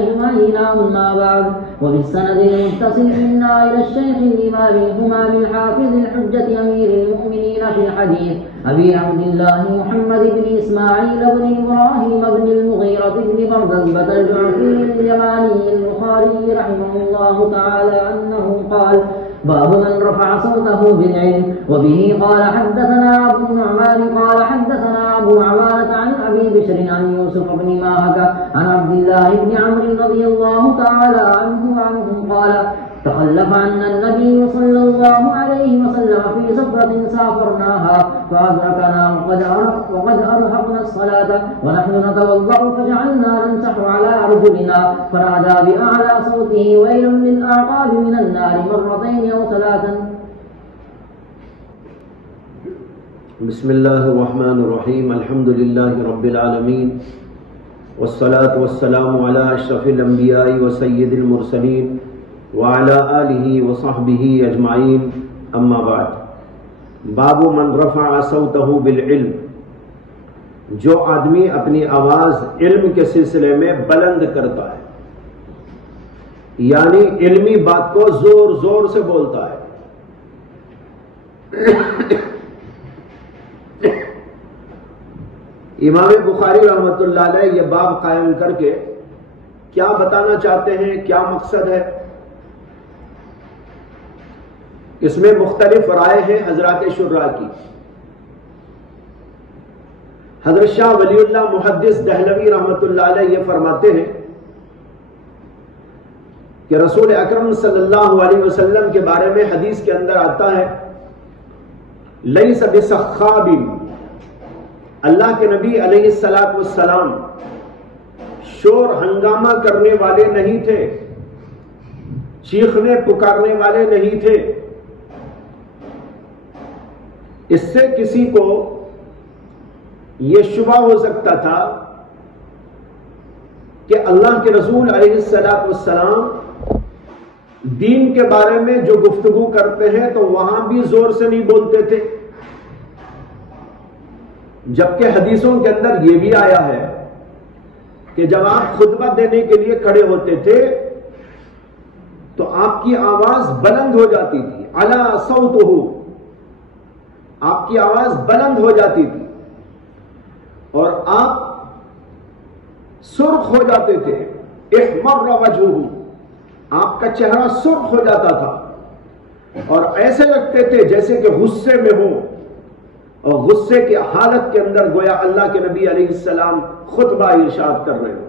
أجمعين. أما بعد، وبالسند المتصل منا إلى الشيخ الإمام الهمام الحافظ الحجة أمير المؤمنين في الحديث أبي عبد الله محمد بن إسماعيل بن إبراهيم بن المغيرة بن بردزبة الجعفي اليماني البخاري رحمه الله تعالى أنه قال: باب من رفع صوته بالعلم. وبه قال حدثنا أبو النعمان قال حدثنا أبو عوانة عن أبي بشر عن يوسف بن ماهك عن عبد الله بن عمرو رضي الله تعالى عنه قال: تخلف عنا النبي صلى الله عليه وسلم في سفرة سافرناها فأدركنا وقد أرهقنا الصلاة ونحن نتوضأ فجعلنا نمسح على أرجلنا فنادى بأعلى صوته: ويل للأعقاب من النار مرتين أو ثلاثا. بسم الله الرحمن الرحيم. الحمد لله رب العالمين والصلاة والسلام على أشرف الأنبياء وسيد المرسلين وعلى آلہ وصحبہ اجمعین. اما بعد. باب من رفع صوتہ بالعلم، جو آدمی اپنی آواز علم کے سلسلے میں بلند کرتا ہے، یعنی علمی بات کو زور زور سے بولتا ہے. امام بخاری رحمۃ اللہ علیہ یہ باب قائم کر کے کیا بتانا چاہتے ہیں، کیا مقصد ہے؟ اس میں مختلف رائے ہیں حضرات شراح کی. حضرت شاہ ولی اللہ محدث دہلوی رحمۃ اللہ علیہ یہ فرماتے ہیں کہ رسول اکرم صلی اللہ علیہ وسلم کے بارے میں حدیث کے اندر آتا ہے: لیس بسخاب، اللہ کے نبی علیہ الصلوۃ والسلام شور ہنگامہ کرنے والے نہیں تھے، چیخنے پکارنے والے نہیں تھے. اس سے کسی کو یہ شبہ ہو سکتا تھا کہ اللہ کے رسول علیہ الصلوۃ والسلام دین کے بارے میں جو گفتگو کرتے ہیں تو وہاں بھی زور سے نہیں بولتے تھے، جبکہ حدیثوں کے اندر یہ بھی آیا ہے کہ جب آپ خطبہ دینے کے لیے کھڑے ہوتے تھے تو آپ کی آواز بلند ہو جاتی تھی. اعلی صوتہ، آپ کی آواز بلند ہو جاتی تھی اور آپ سرخ ہو جاتے تھے. احمر وجہہ، آپ کا چہرہ سرخ ہو جاتا تھا اور ایسے لگتے تھے جیسے کہ غصے میں ہو، اور غصے کی حالت کے اندر گویا اللہ کے نبی علیہ السلام خطبہ ارشاد کر رہے ہو.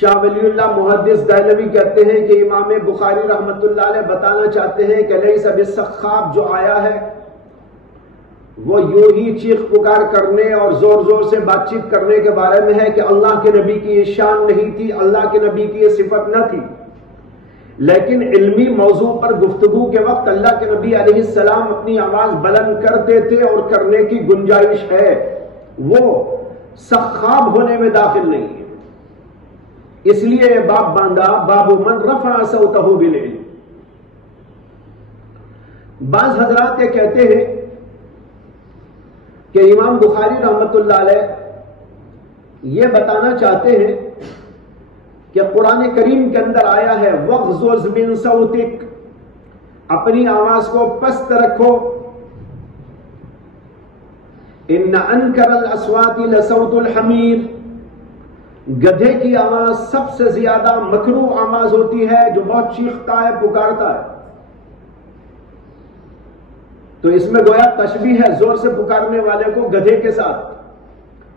شاہ ولی اللہ محدث دہلوی کہتے ہیں کہ امام بخاری رحمۃ اللہ علیہ بتانا چاہتے ہیں کہ لیس بالسخاب جو آیا ہے وہ یوں ہی چیخ پکار کرنے اور زور زور سے بات چیت کرنے کے بارے میں ہے کہ اللہ کے نبی کی یہ شان نہیں تھی، اللہ کے نبی کی یہ صفت نہ تھی. لیکن علمی موضوع پر گفتگو کے وقت اللہ کے نبی علیہ السلام اپنی آواز بلند کرتے تھے اور کرنے کی گنجائش ہے، وہ سخاب ہونے میں داخل نہیں ہے. اس لیے یہ باب باندھا باب من رفع صوتہ بالعلم. بعض حضرات یہ کہتے ہیں کہ امام بخاری رحمۃ اللہ علیہ یہ بتانا چاہتے ہیں کہ قرآن کریم کے اندر آیا ہے وَغْضُضْ مِن صَوْتِكَ، اپنی آواز کو پست رکھو. إِنَّ أَنْكَرَ الْأَصْوَاتِ لَصَوْتُ الْحَمِيرِ، گدھے کی آواز سب سے زیادہ مکروہ آواز ہوتی ہے جو بہت چیختا ہے، پکارتا ہے. تو اس میں گویا تشبیہ ہے زور سے پکارنے والے کو گدھے کے ساتھ.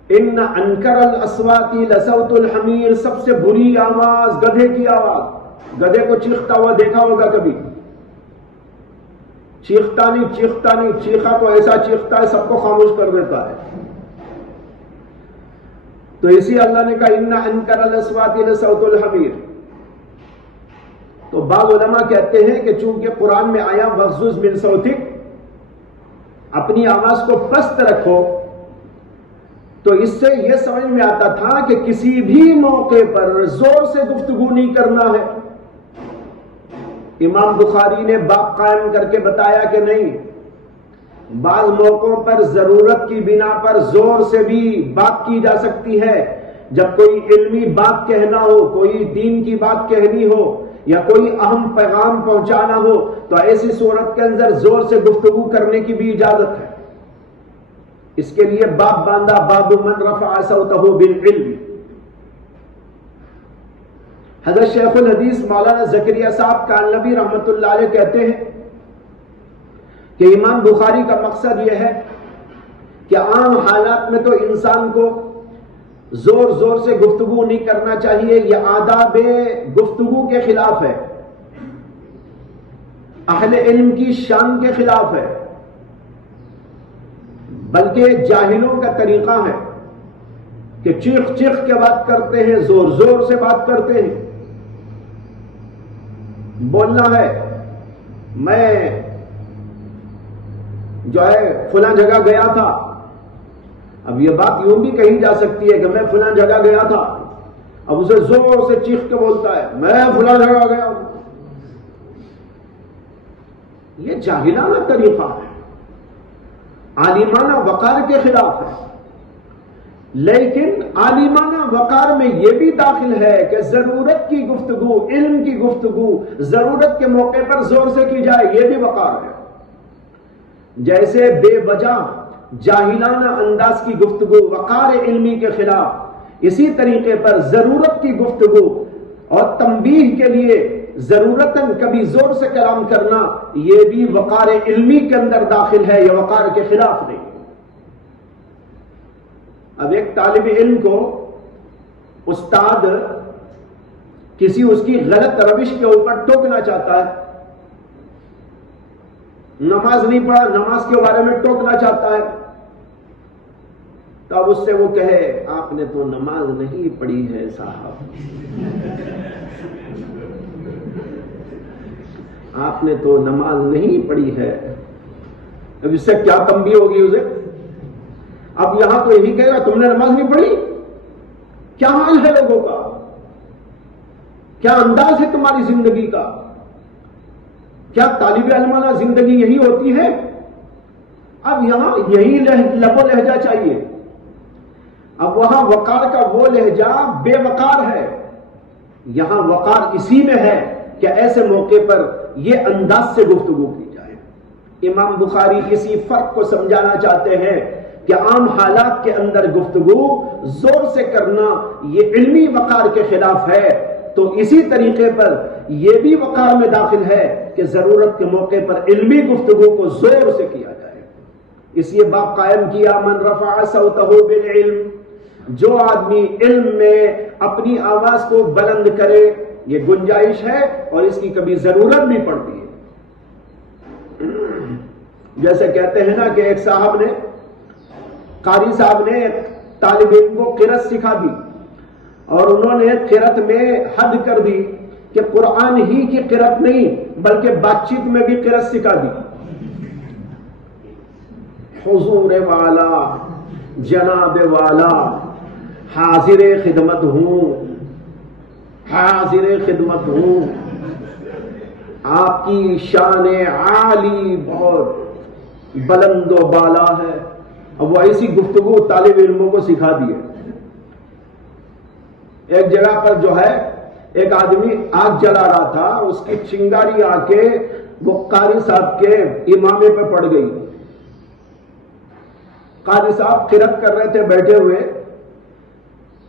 ان انکر الاصوات لصوت الحمیر، سب سے بری آواز گدھے کی آواز. گدھے کو چیختا ہوا دیکھا ہوگا کبھی؟ چیختا نہیں، چیخا تو ایسا چیختا ہے سب کو خاموش کر دیتا ہے. تو اسی اللہ نے کہا ان انکر الاصوات لصوت الحمیر. تو بعض علماء کہتے ہیں کہ چونکہ قرآن میں آیا وغضض من صوتک، اپنی آواز کو پست رکھو، تو اس سے یہ سمجھ میں آتا تھا کہ کسی بھی موقع پر زور سے گفتگو نہیں کرنا ہے. امام بخاری نے باب قائم کر کے بتایا کہ نہیں، بعض موقعوں پر ضرورت کی بنا پر زور سے بھی بات کی جا سکتی ہے، جب کوئی علمی بات کہنا ہو، کوئی دین کی بات کہنی ہو یا کوئی اہم پیغام پہنچانا ہو تو ایسی صورت کے اندر زور سے گفتگو کرنے کی بھی اجازت ہے۔ اس کے لیے باب باندھا، باب من رفع صوتہ بالعلم۔ حضرت شیخ الحدیث مولانا زکریا صاحب کانلوی رحمۃ اللہ علیہ کہتے ہیں کہ امام بخاری کا مقصد یہ ہے کہ عام حالات میں تو انسان کو زور زور سے گفتگو نہیں کرنا چاہیے، یہ آداب گفتگو کے خلاف ہے، اہل علم کی شان کے خلاف ہے، بلکہ جاہلوں کا طریقہ ہے کہ چیخ چیخ کے بات کرتے ہیں، زور زور سے بات کرتے ہیں۔ بولنا ہے میں جو ہے فلاں جگہ گیا تھا، اب یہ بات یوں بھی کہی جا سکتی ہے کہ میں فلاں جگہ گیا تھا، اب اسے زور سے چیخ کے بولتا ہے میں فلاں جگہ گیا ہوں۔ یہ جاہلانہ طریقہ ہے، عالمانہ وقار کے خلاف ہے۔ لیکن عالمانہ وقار میں یہ بھی داخل ہے کہ ضرورت کی گفتگو، علم کی گفتگو ضرورت کے موقع پر زور سے کی جائے، یہ بھی وقار ہے۔ جیسے بے وجہ جاہلانہ انداز کی گفتگو وقار علمی کے خلاف، اسی طریقے پر ضرورت کی گفتگو اور تنبیہ کے لیے ضرورتاً کبھی زور سے کلام کرنا، یہ بھی وقار علمی کے اندر داخل ہے، یہ وقار کے خلاف نہیں۔ اب ایک طالب علم کو استاد کسی اس کی غلط روش کے اوپر ٹوکنا چاہتا ہے، نماز نہیں پڑھا، نماز کے بارے میں ٹوکنا چاہتا ہے، تو اب اس سے وہ کہے آپ نے تو نماز نہیں پڑھی ہے صاحب، آپ نے تو نماز نہیں پڑھی ہے۔ اب اس سے کیا تنبیہ ہوگی اسے؟ اب یہاں تو یہی کہے گا تم نے نماز نہیں پڑھی؟ کیا حال ہے لوگوں کا؟ کیا انداز ہے تمہاری زندگی کا؟ کیا طالب علمانہ زندگی یہی ہوتی ہے؟ اب یہاں یہی لب و لہجہ چاہیے۔ اب وہاں وقار کا وہ لہجہ بے وقار ہے، یہاں وقار اسی میں ہے کہ ایسے موقع پر یہ انداز سے گفتگو کی جائے۔ امام بخاری اسی فرق کو سمجھانا چاہتے ہیں کہ عام حالات کے اندر گفتگو زور سے کرنا یہ علمی وقار کے خلاف ہے، تو اسی طریقے پر یہ بھی وقار میں داخل ہے کہ ضرورت کے موقع پر علمی گفتگو کو زور سے کیا جائے۔ اس لیے باب قائم کیا من رفع صوتہ بالعلم، جو آدمی علم میں اپنی آواز کو بلند کرے، یہ گنجائش ہے اور اس کی کبھی ضرورت بھی پڑتی ہے۔ جیسے کہتے ہیں نا کہ ایک صاحب نے، قاری صاحب نے طالب علم کو قرأت سکھا دی اور انہوں نے قرأت میں حد کر دی کہ قرآن ہی کی قرأت نہیں بلکہ بات چیت میں بھی قرأت سکھا دی۔ حضور والا، جناب والا، حاضر خدمت ہوں، حاضر خدمت ہوں، آپ کی شان عالی بہت بلند و بالا ہے۔ اب وہ ایسی گفتگو طالب علموں کو سکھا دی ہے۔ ایک جگہ پر جو ہے ایک آدمی آگ جلا رہا تھا، اس کی چنگاری آ کے وہ قاری صاحب کے امامے پہ پڑ گئی۔ قاری صاحب قرأت کر رہے تھے بیٹھے ہوئے،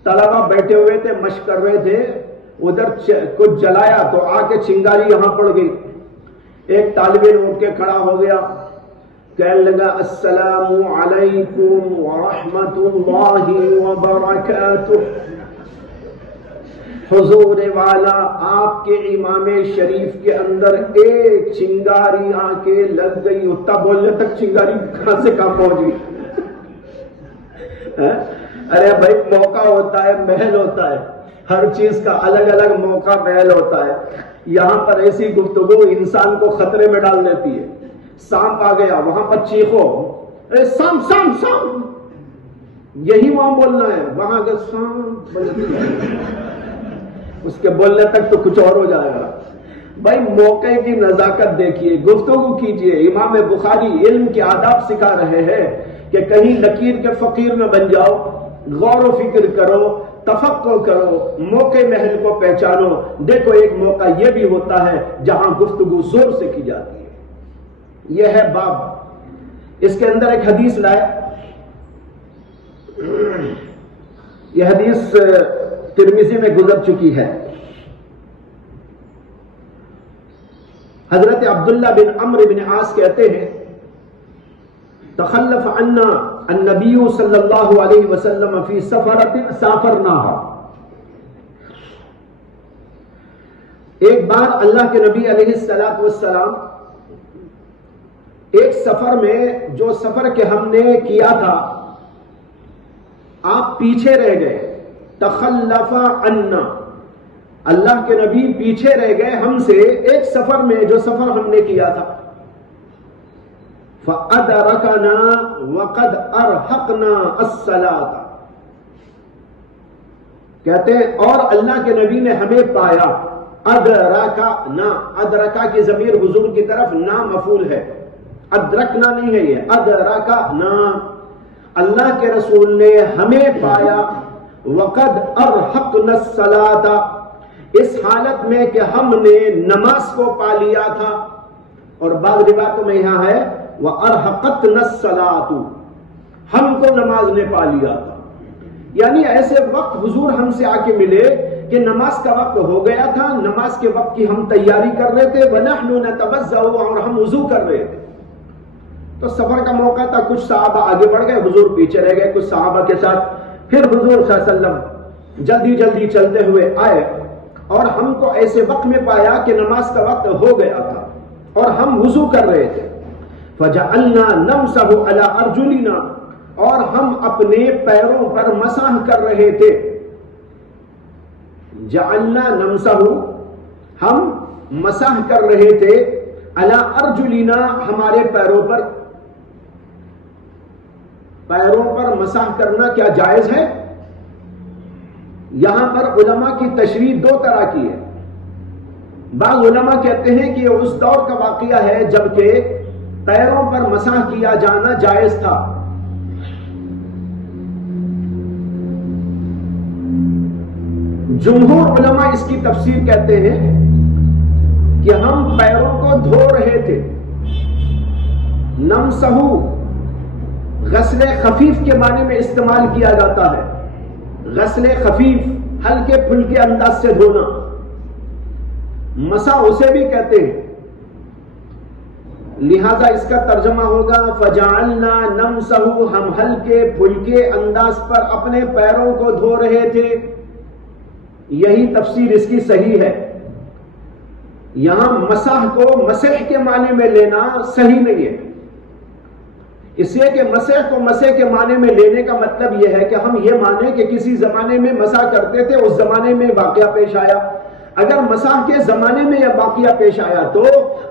طلبہ بیٹھے ہوئے تھے، مشق کر رہے تھے، ادھر کچھ جلایا تو آ کے چنگاری یہاں پڑ گئی۔ ایک طالب علم اٹھ کے کھڑا ہو گیا، کہنے لگا السلام علیکم ورحمۃ اللہ وبرکاتہ۔ حضور والا، آپ کے امام شریف کے اندر ایک چنگاری آ کے لگ گئی، اتنا بولنے تک چنگاری کہاں سے کہاں پہنچ گئی؟ ارے بھائی، موقع ہوتا ہے، محل ہوتا ہے، ہر چیز کا الگ الگ موقع محل ہوتا ہے۔ یہاں پر ایسی گفتگو انسان کو خطرے میں ڈال دیتی ہے۔ سانپ آ گیا، وہاں پر چیخو، ارے سانپ سانپ سانپ، یہی وہاں بولنا ہے، وہاں اگر سانپ اس کے بولنے تک تو کچھ اور ہو جائے گا۔ بھائی موقع کی نزاکت دیکھیے، گفتگو کیجئے۔ امام بخاری علم کے آداب سکھا رہے ہیں کہ کہیں لکیر کے فقیر نہ بن جاؤ، غور و فکر کرو، تفقع کرو، موقع محل کو پہچانو. دیکھو ایک موقع یہ بھی ہوتا ہے جہاں گفتگو زور سے کی جاتی ہے. یہ ہے باب. اس کے اندر ایک حدیث لائے. یہ حدیث ترمذی میں گزر چکی ہے. حضرت عبداللہ بن عمرو بن عاص کہتے ہیں تخلف عنا النبی صلی اللہ علیہ وسلم فی سفرۃ سافرناہا. ایک بار اللہ کے نبی علیہ الصلوۃ والسلام ایک سفر میں، جو سفر کے ہم نے کیا تھا، آپ پیچھے رہ گئے. تخلف عنا، اللہ کے نبی پیچھے رہ گئے ہم سے ایک سفر میں، جو سفر ہم نے کیا تھا. فَأَدْرَكَنَا وَقَدْ أَرْحَقْنَا الصَّلَاةَ. کہتے ہیں اور اللہ کے نبی نے ہمیں پایا. ادرکنا، ادرکا کی ضمیر حضور کی طرف نا مفعول ہے، ادرکنا نہیں ہے، یہ ادرکنا. اللہ کے رسول نے ہمیں پایا وقد ارحقنا الصلاۃ، اس حالت میں کہ ہم نے نماز کو پا لیا تھا. اور بعض روایتوں میں یہاں ہے وَأَرْحَقَتْنَا الصَّلَاةُ، ہم کو نماز نے پا لیا تھا. یعنی ایسے وقت حضور ہم سے آ کے ملے کہ نماز کا وقت ہو گیا تھا، نماز کے وقت کی ہم تیاری کر رہے تھے. وَنَحْنُ نَتَوَضَّأُ، اور ہم وضو کر رہے تھے. تو سفر کا موقع تھا، کچھ صحابہ آگے بڑھ گئے، حضور پیچھے رہ گئے کچھ صحابہ کے ساتھ. پھر حضور صلی اللہ علیہ وسلم جلدی جلدی چلتے ہوئے آئے اور ہم کو ایسے وقت میں پایا کہ نماز کا وقت ہو گیا تھا اور ہم وضو کر رہے تھے. فَجَعَلْنَا نَمْسَحُ عَلَىٰ أَرْجُلِنَا، اور ہم اپنے پیروں پر مسح کر رہے تھے. جعلنا نمسح، ہم مسح کر رہے تھے. علی ارجلنا، ہمارے پیروں پر. پیروں پر مسح کرنا کیا جائز ہے؟ یہاں پر علماء کی تشریح دو طرح کی ہے. بعض علماء کہتے ہیں کہ یہ اس دور کا واقعہ ہے جبکہ پیروں پر مسح کیا جانا جائز تھا. جمہور علماء اس کی تفسیر کہتے ہیں کہ ہم پیروں کو دھو رہے تھے. نمسحو غسل خفیف کے معنی میں استعمال کیا جاتا ہے. غسل خفیف، ہلکے پھلکے انداز سے دھونا. مسح اسے بھی کہتے ہیں. لہذا اس کا ترجمہ ہوگا فجعلنا نمسحو، ہم ہلکے پھلکے انداز پر اپنے پیروں کو دھو رہے تھے. یہی تفسیر اس کی صحیح ہے. یہاں مسح کو مسح کے معنی میں لینا صحیح نہیں ہے، اس لیے کہ مسح کو مسح کے معنی میں لینے کا مطلب یہ ہے کہ ہم یہ مانیں کہ کسی زمانے میں مسح کرتے تھے، اس زمانے میں واقعہ پیش آیا. اگر مسح کے زمانے میں یہ واقعہ پیش آیا تو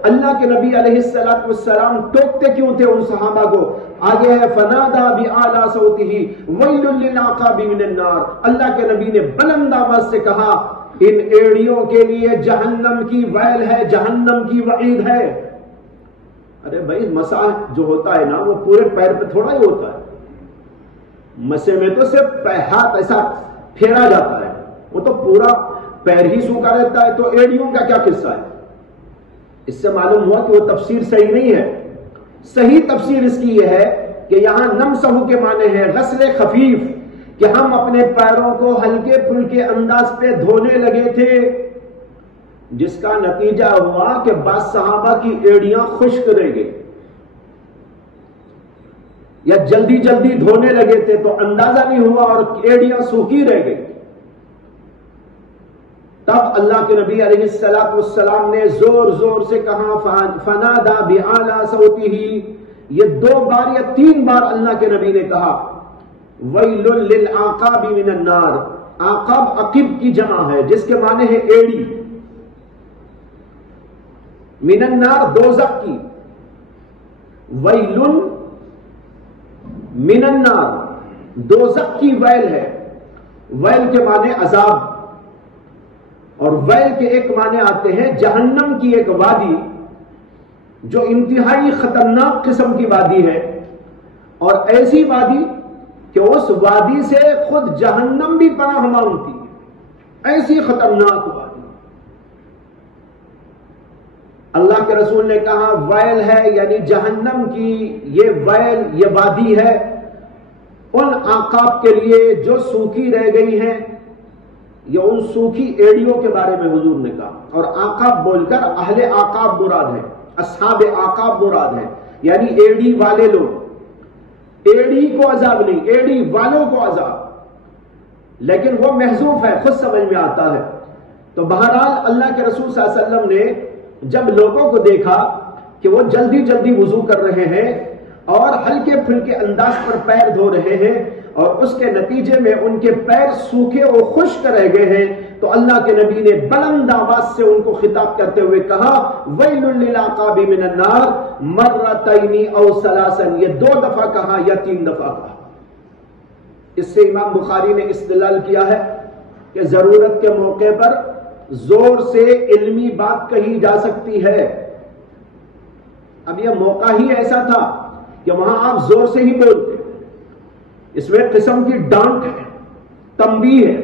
اللہ کے نبی علیہ الصلوۃ والسلام ٹوکتے کیوں تھے ان صحابہ کو؟ آگے ہے فنادا بِأَعْلَى صَوْتِهِ وَيْلٌ لِّلْعَقَابِ مِنَ النَّارِ. اللہ کے نبی نے بلند آواز سے کہا ان ایڑیوں کے لیے جہنم کی ویل ہے، جہنم کی وعید ہے. ارے بھائی مسح جو ہوتا ہے نا وہ پورے پیر پہ تھوڑا ہی ہوتا ہے. مسح میں تو صرف ہاتھ ایسا پھیرا جاتا ہے، وہ تو پورا پیر ہی سوکھا رہتا ہے. تو ایڑیوں کا کیا قصہ ہے؟ اس سے معلوم ہوا کہ وہ تفسیر صحیح نہیں ہے. صحیح تفسیر اس کی یہ ہے کہ یہاں نمسح کے معنی ہے غسل خفیف، کہ ہم اپنے پیروں کو ہلکے پھلکے انداز پہ دھونے لگے تھے، جس کا نتیجہ ہوا کہ بعض صحابہ کی ایڑیاں خشک رہ گئی یا جلدی جلدی دھونے لگے تھے تو اندازہ نہیں ہوا اور ایڑیاں سوکھی رہ گئی. تب اللہ کے نبی علیہ الصلوۃ والسلام نے زور زور سے کہا فنادا بِأَعْلَى صَوْتِهِ. یہ 2 بار یا 3 بار اللہ کے نبی نے کہا وَيْلٌ لِّلْعَقَابِ مِنَ النَّارِ. عقاب عقب کی جمع ہے جس کے معنی ہے ایڑی. من النار دوزخ کی، ویل من النار دوزخ کی ویل ہے. ویل کے معنی عذاب، اور ویل کے ایک معنی آتے ہیں جہنم کی ایک وادی جو انتہائی خطرناک قسم کی وادی ہے، اور ایسی وادی کہ اس وادی سے خود جہنم بھی پناہ مانگتی ہے، ایسی خطرناک وادی۔ اللہ کے رسول نے کہا ویل ہے، یعنی جہنم کی یہ ویل، یہ وادی ہے ان عقاب کے لیے جو سوکھی رہ گئی ہیں، یا ان سوکھی ایڑیوں کے بارے میں حضور نے کہا۔ اور عقاب بول کر اہل عقاب مراد ہے، اصحاب عقاب مراد ہے، یعنی ایڑی والے لوگ۔ ایڑی کو عذاب نہیں، ایڑی والوں کو عذاب، لیکن وہ محذوف ہے، خود سمجھ میں آتا ہے۔ تو بہرحال اللہ کے رسول صلی اللہ علیہ وسلم نے جب لوگوں کو دیکھا کہ وہ جلدی جلدی وضو کر رہے ہیں اور ہلکے پھلکے انداز پر پیر دھو رہے ہیں، اور اس کے نتیجے میں ان کے پیر سوکھے اور خشک رہ گئے ہیں، تو اللہ کے نبی نے بلند آواز سے ان کو خطاب کرتے ہوئے کہا ویل للعقاب من النار مرتین او ثلاثا، یہ 2 دفعہ کہا یا 3 دفعہ کہا۔ اس سے امام بخاری نے استدلال کیا ہے کہ ضرورت کے موقع پر زور سے علمی بات کہی جا سکتی ہے۔ اب یہ موقع ہی ایسا تھا کہ وہاں آپ زور سے ہی بولتے، اس میں قسم کی ڈانٹ ہے، تنبیہ ہے،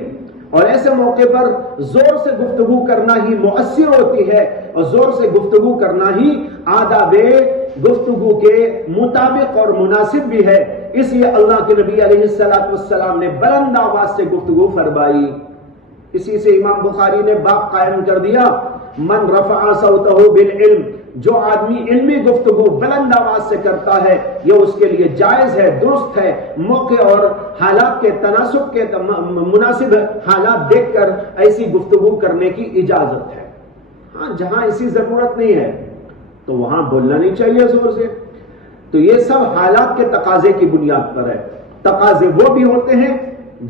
اور ایسے موقع پر زور سے گفتگو کرنا ہی مؤثر ہوتی ہے، اور زور سے گفتگو کرنا ہی آداب گفتگو کے مطابق اور مناسب بھی ہے۔ اس لیے اللہ کے نبی علیہ السلام نے بلند آواز سے گفتگو فرمائی۔ اسی سے امام بخاری نے باب قائم کر دیا من رفع صوتہ بالعلم، جو آدمی علمی گفتگو بلند آواز سے کرتا ہے یہ اس کے لیے جائز ہے، درست ہے، موقع اور حالات کے تناسب کے مناسب حالات دیکھ کر ایسی گفتگو کرنے کی اجازت ہے۔ ہاں جہاں ایسی ضرورت نہیں ہے تو وہاں بولنا نہیں چاہیے زور سے۔ تو یہ سب حالات کے تقاضے کی بنیاد پر ہے۔ تقاضے وہ بھی ہوتے ہیں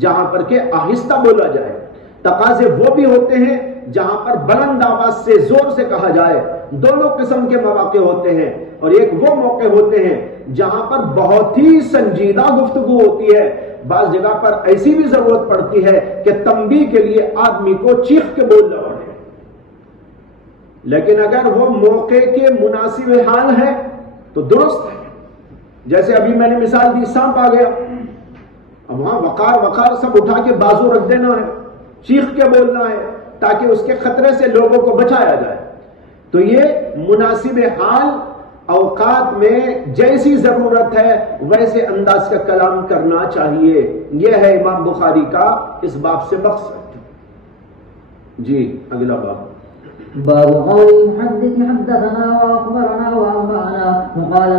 جہاں پر کہ آہستہ بولا جائے، تقاضے وہ بھی ہوتے ہیں جہاں پر بلند آواز سے زور سے کہا جائے۔ دونوں قسم کے مواقع ہوتے ہیں، اور ایک وہ موقع ہوتے ہیں جہاں پر بہت ہی سنجیدہ گفتگو ہوتی ہے۔ بعض جگہ پر ایسی بھی ضرورت پڑتی ہے کہ تنبیہ کے لیے آدمی کو چیخ کے بولنا پڑے، لیکن اگر وہ موقع کے مناسب حال ہے تو درست ہے۔ جیسے ابھی میں نے مثال دی، سانپ آ گیا، اب وہاں وقار سب اٹھا کے بازو رکھ دینا ہے، چیخ کے بولنا ہے تاکہ اس کے خطرے سے لوگوں کو بچایا جائے۔ تو یہ مناسب حال اوقات میں جیسی ضرورت ہے ویسے انداز کا کلام کرنا چاہیے۔ یہ ہے امام بخاری کا اس باب سے مقصد۔ جی اگلا باب۔ باب قول المحدث حدثنا واخبرنا وانبانا وقال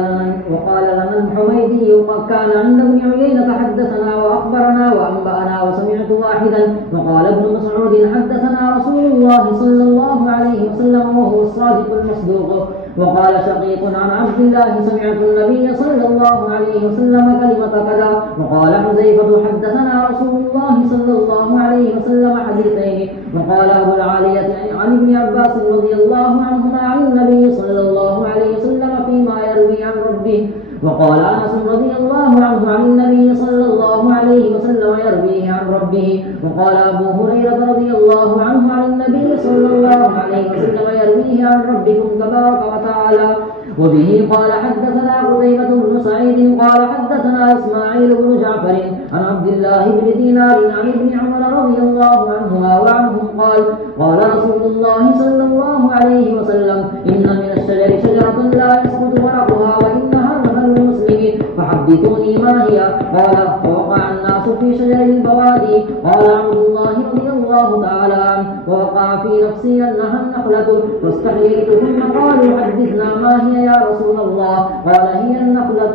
لنا الحميدي كان عند ابن عيينة حدثنا واخبرنا وانبانا وسمعت واحدا وقال ابن مسعود حدثنا رسول الله صلى الله عليه وسلم وهو الصادق المصدوق وقال شقيق عن عبد الله سمعت النبي صلى الله عليه وسلم كلمة كذا وقال حذيفة حدثنا رسول الله صلى الله عليه وسلم حديثين وقال أبو العالية عن ابن عباس رضي الله عنهما عن النبي صلى الله عليه وسلم فيما يروي عن ربه وقال أنس رضي الله عنه عن النبي صلى الله عليه وسلم يرويه عن ربه وقال أبو هريرة رضي الله عنه عن النبي صلى الله عليه وسلم يرويه عن ربكم تبارك وتعالى وبه قال حدثنا قتيبة بن سعيد قال حدثنا إسماعيل بن جعفر عن عبد الله بن دينار عن ابن عمر رضي الله عنهما وعنهم قال قال رسول الله صلى الله عليه وسلم إن من الشجر شجرة لا يسقط ورقها وإنها مثل المسلم فحدثوني ما هي قال فوقع الناس في شجر البوادي قال عبد الله رضي الله تعالى عنه ووقع في نفسي أنها النخلة فاستحييت ثم قالوا حدثنا ما هي يا رسول الله قال هي النخلة۔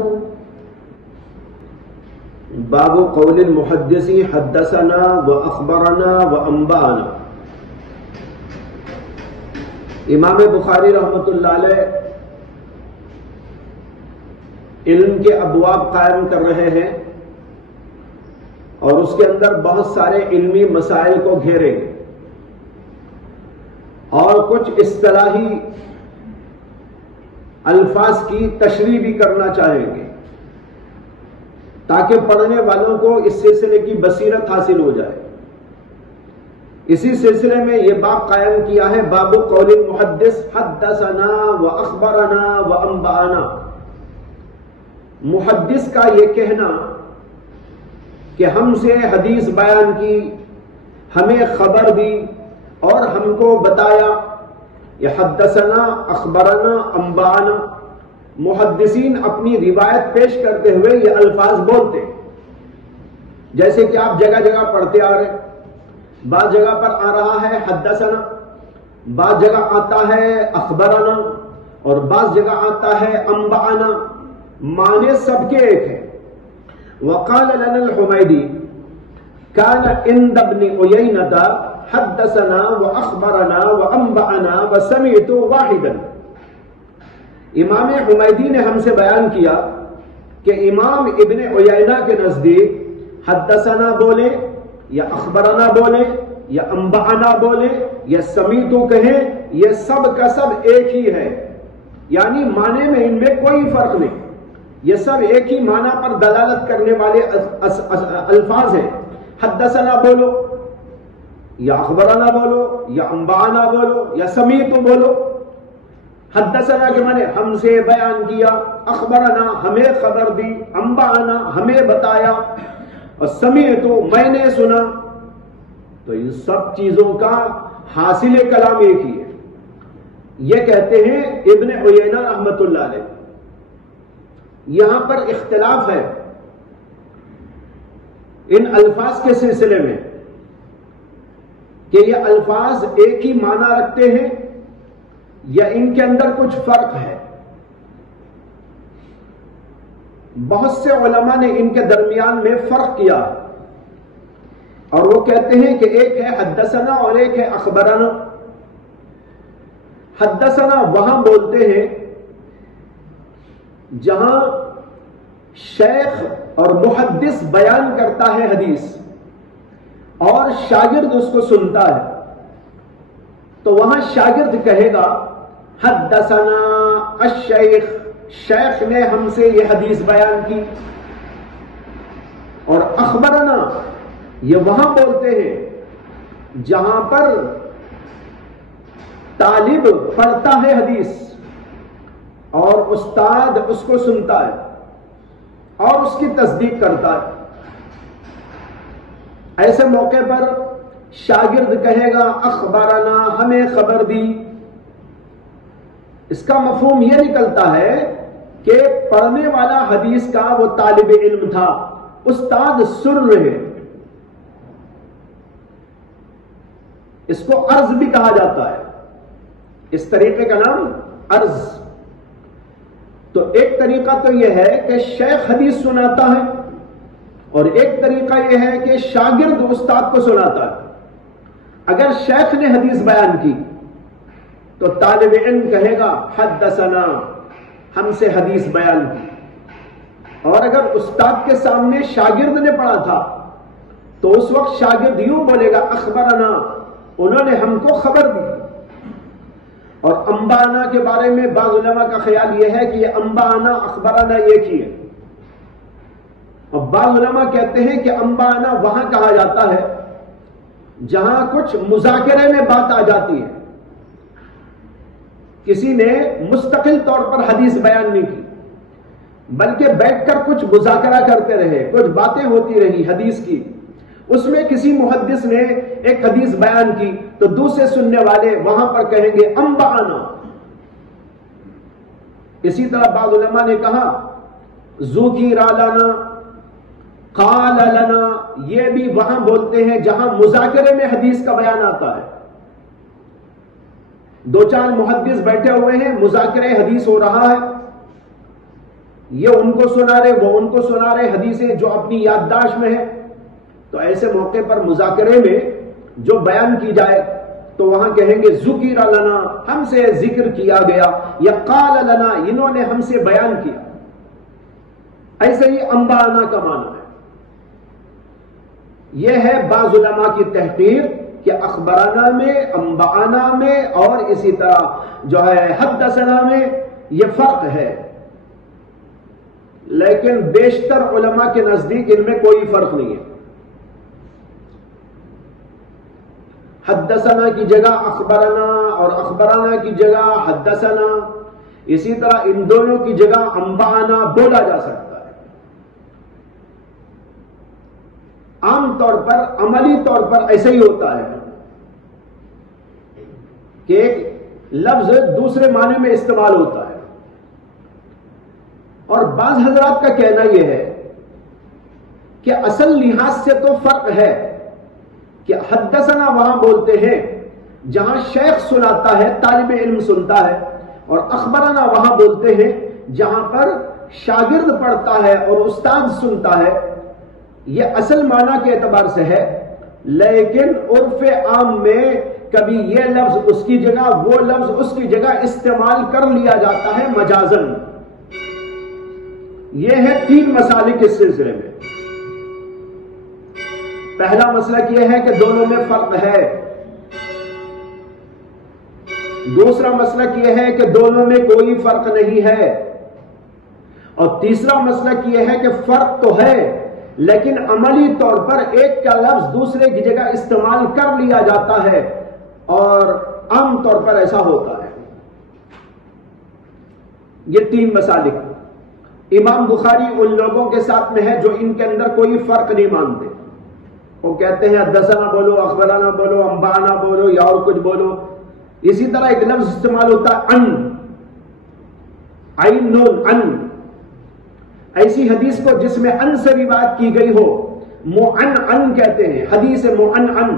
باب قول المحدث حدثنا واخبرنا وانبانا۔ امام بخاری رحمۃ اللہ علیہ علم کے ابواب قائم کر رہے ہیں اور اس کے اندر بہت سارے علمی مسائل کو گھیریں گے اور کچھ اصطلاحی الفاظ کی تشریح بھی کرنا چاہیں گے تاکہ پڑھنے والوں کو اس سلسلے کی بصیرت حاصل ہو جائے۔ اسی سلسلے میں یہ باب قائم کیا ہے باب قول المحدث حدثنا واخبرنا وانبانا۔ محدث کا یہ کہنا کہ ہم سے حدیث بیان کی، ہمیں خبر دی اور ہم کو بتایا. یہ حدثنا، اخبرنا، انبانا، محدثین اپنی روایت پیش کرتے ہوئے یہ الفاظ بولتے، جیسے کہ آپ جگہ جگہ پڑھتے آ رہے. بعض جگہ پر آ رہا ہے حدثنا، بعض جگہ آتا ہے اخبرنا، اور بعض جگہ آتا ہے انبانا. معنی سب کے ایک ہے. وقال لنا الحمیدی كان عند ابن عيينة حدثنا واخبرنا وانبانا وسمعت واحدا. امام حمیدی نے ہم سے بیان کیا کہ امام ابن عیینہ کے نزدیک حدثنا بولے یا اخبرنا بولے یا انبانا بولے یا سمیتو کہیں، یہ سب کا سب ایک ہی ہے. یعنی معنی میں ان میں کوئی فرق نہیں، یہ سب ایک ہی معنی پر دلالت کرنے والے الفاظ ہیں. حدثنا بولو یا اخبرنا بولو یا انبانا بولو یا سمیتو بولو. حدثنا کے معنی ہم سے بیان کیا، اخبرنا ہمیں خبر دی، انبانا ہمیں بتایا، اور سمیتو میں نے سنا. تو ان سب چیزوں کا حاصل کلام ایک ہی ہے. یہ کہتے ہیں ابن عیینہ رحمت اللہ علیہ. یہاں پر اختلاف ہے ان الفاظ کے سلسلے میں کہ یہ الفاظ ایک ہی معنی رکھتے ہیں یا ان کے اندر کچھ فرق ہے. بہت سے علماء نے ان کے درمیان میں فرق کیا اور وہ کہتے ہیں کہ ایک ہے حدثنا اور ایک ہے اخبرنا. حدثنا وہاں بولتے ہیں جہاں شیخ اور محدث بیان کرتا ہے حدیث اور شاگرد اس کو سنتا ہے، تو وہاں شاگرد کہے گا حدثنا الشیخ، شیخ نے ہم سے یہ حدیث بیان کی. اور اخبرنا یہ وہاں بولتے ہیں جہاں پر طالب پڑھتا ہے حدیث اور استاد اس کو سنتا ہے اور اس کی تصدیق کرتا ہے. ایسے موقع پر شاگرد کہے گا اخبرنا، ہمیں خبر دی. اس کا مفہوم یہ نکلتا ہے کہ پڑھنے والا حدیث کا وہ طالب علم تھا، استاد سن رہے. اس کو عرض بھی کہا جاتا ہے، اس طریقے کا نام عرض. تو ایک طریقہ تو یہ ہے کہ شیخ حدیث سناتا ہے اور ایک طریقہ یہ ہے کہ شاگرد استاد کو سناتا ہے. اگر شیخ نے حدیث بیان کی تو طالب علم کہے گا حدثنا، ہم سے حدیث بیان کی. اور اگر استاد کے سامنے شاگرد نے پڑھا تھا تو اس وقت شاگرد یوں بولے گا اخبرنا، انہوں نے ہم کو خبر دی. اور انبانا کے بارے میں بعض علماء کا خیال یہ ہے کہ یہ انبانا اخبرنا ایک ہی ہے. اور بعض علماء کہتے ہیں کہ انبانا وہاں کہا جاتا ہے جہاں کچھ مذاکرے میں بات آ جاتی ہے، کسی نے مستقل طور پر حدیث بیان نہیں کی بلکہ بیٹھ کر کچھ مذاکرہ کرتے رہے، کچھ باتیں ہوتی رہی حدیث کی. اس میں کسی محدث نے ایک حدیث بیان کی تو دوسرے سننے والے وہاں پر کہیں گے انبانا. اسی طرح بعض علماء نے کہا ذکر لنا، قال لنا، یہ بھی وہاں بولتے ہیں جہاں مذاکرے میں حدیث کا بیان آتا ہے. دو چار محدث بیٹھے ہوئے ہیں، مذاکرے حدیث ہو رہا ہے، یہ ان کو سنا رہے، وہ ان کو سنا رہے حدیثیں جو اپنی یادداشت میں ہے. تو ایسے موقع پر مذاکرے میں جو بیان کی جائے تو وہاں کہیں گے ذکر لنا، ہم سے ذکر کیا گیا، یا قال لنا، انہوں نے ہم سے بیان کیا. ایسے ہی انبانا کا معنی ہے. یہ ہے بعض علماء کی تحقیق کہ اخبرانا میں، انبانا میں اور اسی طرح جو ہے حدثنا میں یہ فرق ہے. لیکن بیشتر علماء کے نزدیک ان میں کوئی فرق نہیں ہے. حدثنا کی جگہ اخبرنا اور اخبرنا کی جگہ حدثنا، اسی طرح ان دونوں کی جگہ انبانا بولا جا سکتا ہے. طور پر عملی طور پر ایسے ہی ہوتا ہے کہ ایک لفظ دوسرے معنی میں استعمال ہوتا ہے. اور بعض حضرات کا کہنا یہ ہے کہ اصل لحاظ سے تو فرق ہے کہ حدثنا وہاں بولتے ہیں جہاں شیخ سناتا ہے، طالب علم سنتا ہے، اور اخبرنا وہاں بولتے ہیں جہاں پر شاگرد پڑھتا ہے اور استاد سنتا ہے. یہ اصل معنی کے اعتبار سے ہے، لیکن عرف عام میں کبھی یہ لفظ اس کی جگہ، وہ لفظ اس کی جگہ استعمال کر لیا جاتا ہے مجازن. یہ ہے 3 مسالک اس سلسلے میں. پہلا مسلک یہ ہے کہ دونوں میں فرق ہے. دوسرا مسلک یہ ہے کہ دونوں میں کوئی فرق نہیں ہے. اور تیسرا مسلک یہ ہے کہ فرق تو ہے لیکن عملی طور پر ایک کا لفظ دوسرے کی جگہ استعمال کر لیا جاتا ہے اور عام طور پر ایسا ہوتا ہے. یہ 3 مسالک امام بخاری ان لوگوں کے ساتھ میں ہے جو ان کے اندر کوئی فرق نہیں مانتے. وہ کہتے ہیں حدثنا بولو، اخبرنا بولو، انبانا بولو یا اور کچھ بولو. اسی طرح ایک لفظ استعمال ہوتا ہے ان، عین نون ان. ایسی حدیث کو جس میں ان سے روایت کی گئی ہو معنعن کہتے ہیں. حدیث معنعن،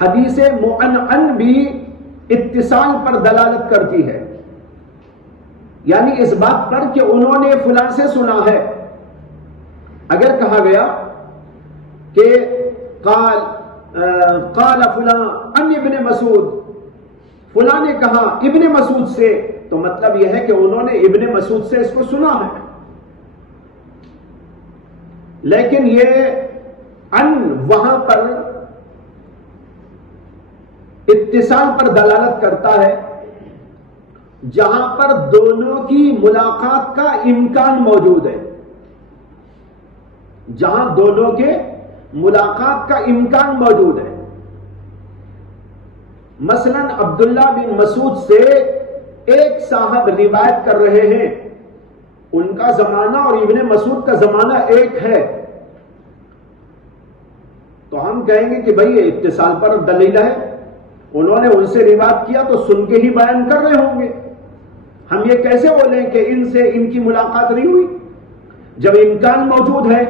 حدیث معنعن بھی اتصال پر دلالت کرتی ہے، یعنی اس بات پر کہ انہوں نے فلاں سے سنا ہے. اگر کہا گیا کہ قال فلاں ان ابن مسعود، فلاں نے کہا ابن مسعود سے، تو مطلب یہ ہے کہ انہوں نے ابن مسعود سے اس کو سنا ہے. لیکن یہ ان وہاں پر اتصال پر دلالت کرتا ہے جہاں پر دونوں کی ملاقات کا امکان موجود ہے. جہاں دونوں کے ملاقات کا امکان موجود ہے. مثلا عبداللہ بن مسعود سے ایک صاحب روایت کر رہے ہیں، ان کا زمانہ اور ابن مسعود کا زمانہ ایک ہے، تو ہم کہیں گے کہ بھئی یہ اتصال پر دلیل ہے. انہوں نے ان سے روایت کیا تو سن کے ہی بیان کر رہے ہوں گے. ہم یہ کیسے بولیں کہ ان سے ان کی ملاقات نہیں ہوئی؟ جب امکان موجود ہے،